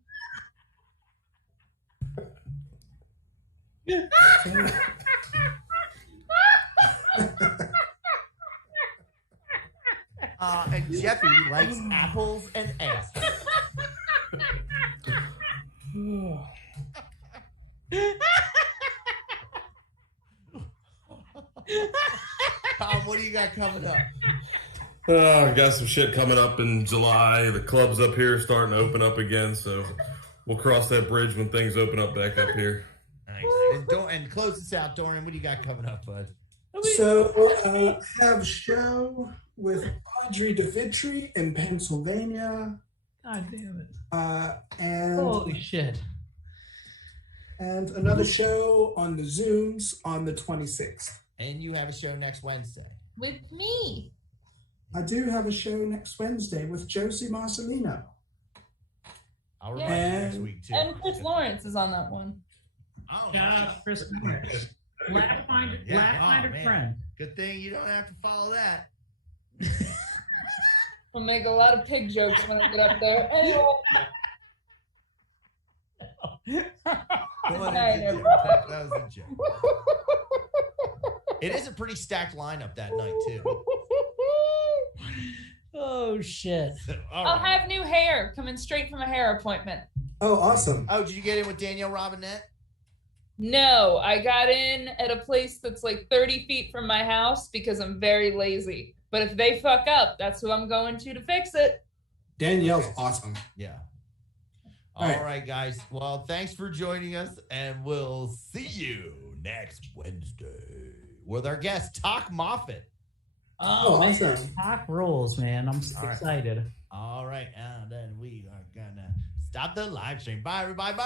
And Jeffy likes apples and ass. Tom, what do you got coming up? I got some shit coming up in July. The club's up here starting to open up again, so we'll cross that bridge when things open up back up here. Nice. And close this out, Dorian. What do you got coming up, bud? So I have a show with Audrey DeVitri in Pennsylvania. God damn it. And Holy shit. And another show on the Zooms on the 26th. And you have a show next Wednesday. With me. I do have a show next Wednesday with Josie Marcelino. I'll remind you next week, too. And Chris Lawrence is on that one. Oh, Shout out Chris Lawrence. Laughfinder friend. Good thing you don't have to follow that. We'll make a lot of pig jokes when I get up there. Anyway. That was a joke. It is a pretty stacked lineup that night, too. Oh, shit. I'll have new hair coming straight from a hair appointment. Oh, awesome. Oh, did you get in with Danielle Robinette? No, I got in at a place that's like 30 feet from my house because I'm very lazy. But if they fuck up, that's who I'm going to fix it. Danielle's awesome. Yeah. All right, guys. Well, thanks for joining us, and we'll see you next Wednesday with our guest, Talk Moffat. Oh, Oh, man. awesome. Talk rules, man. I'm All right. excited. All right, and then we are gonna stop the live stream. Bye, everybody. Bye.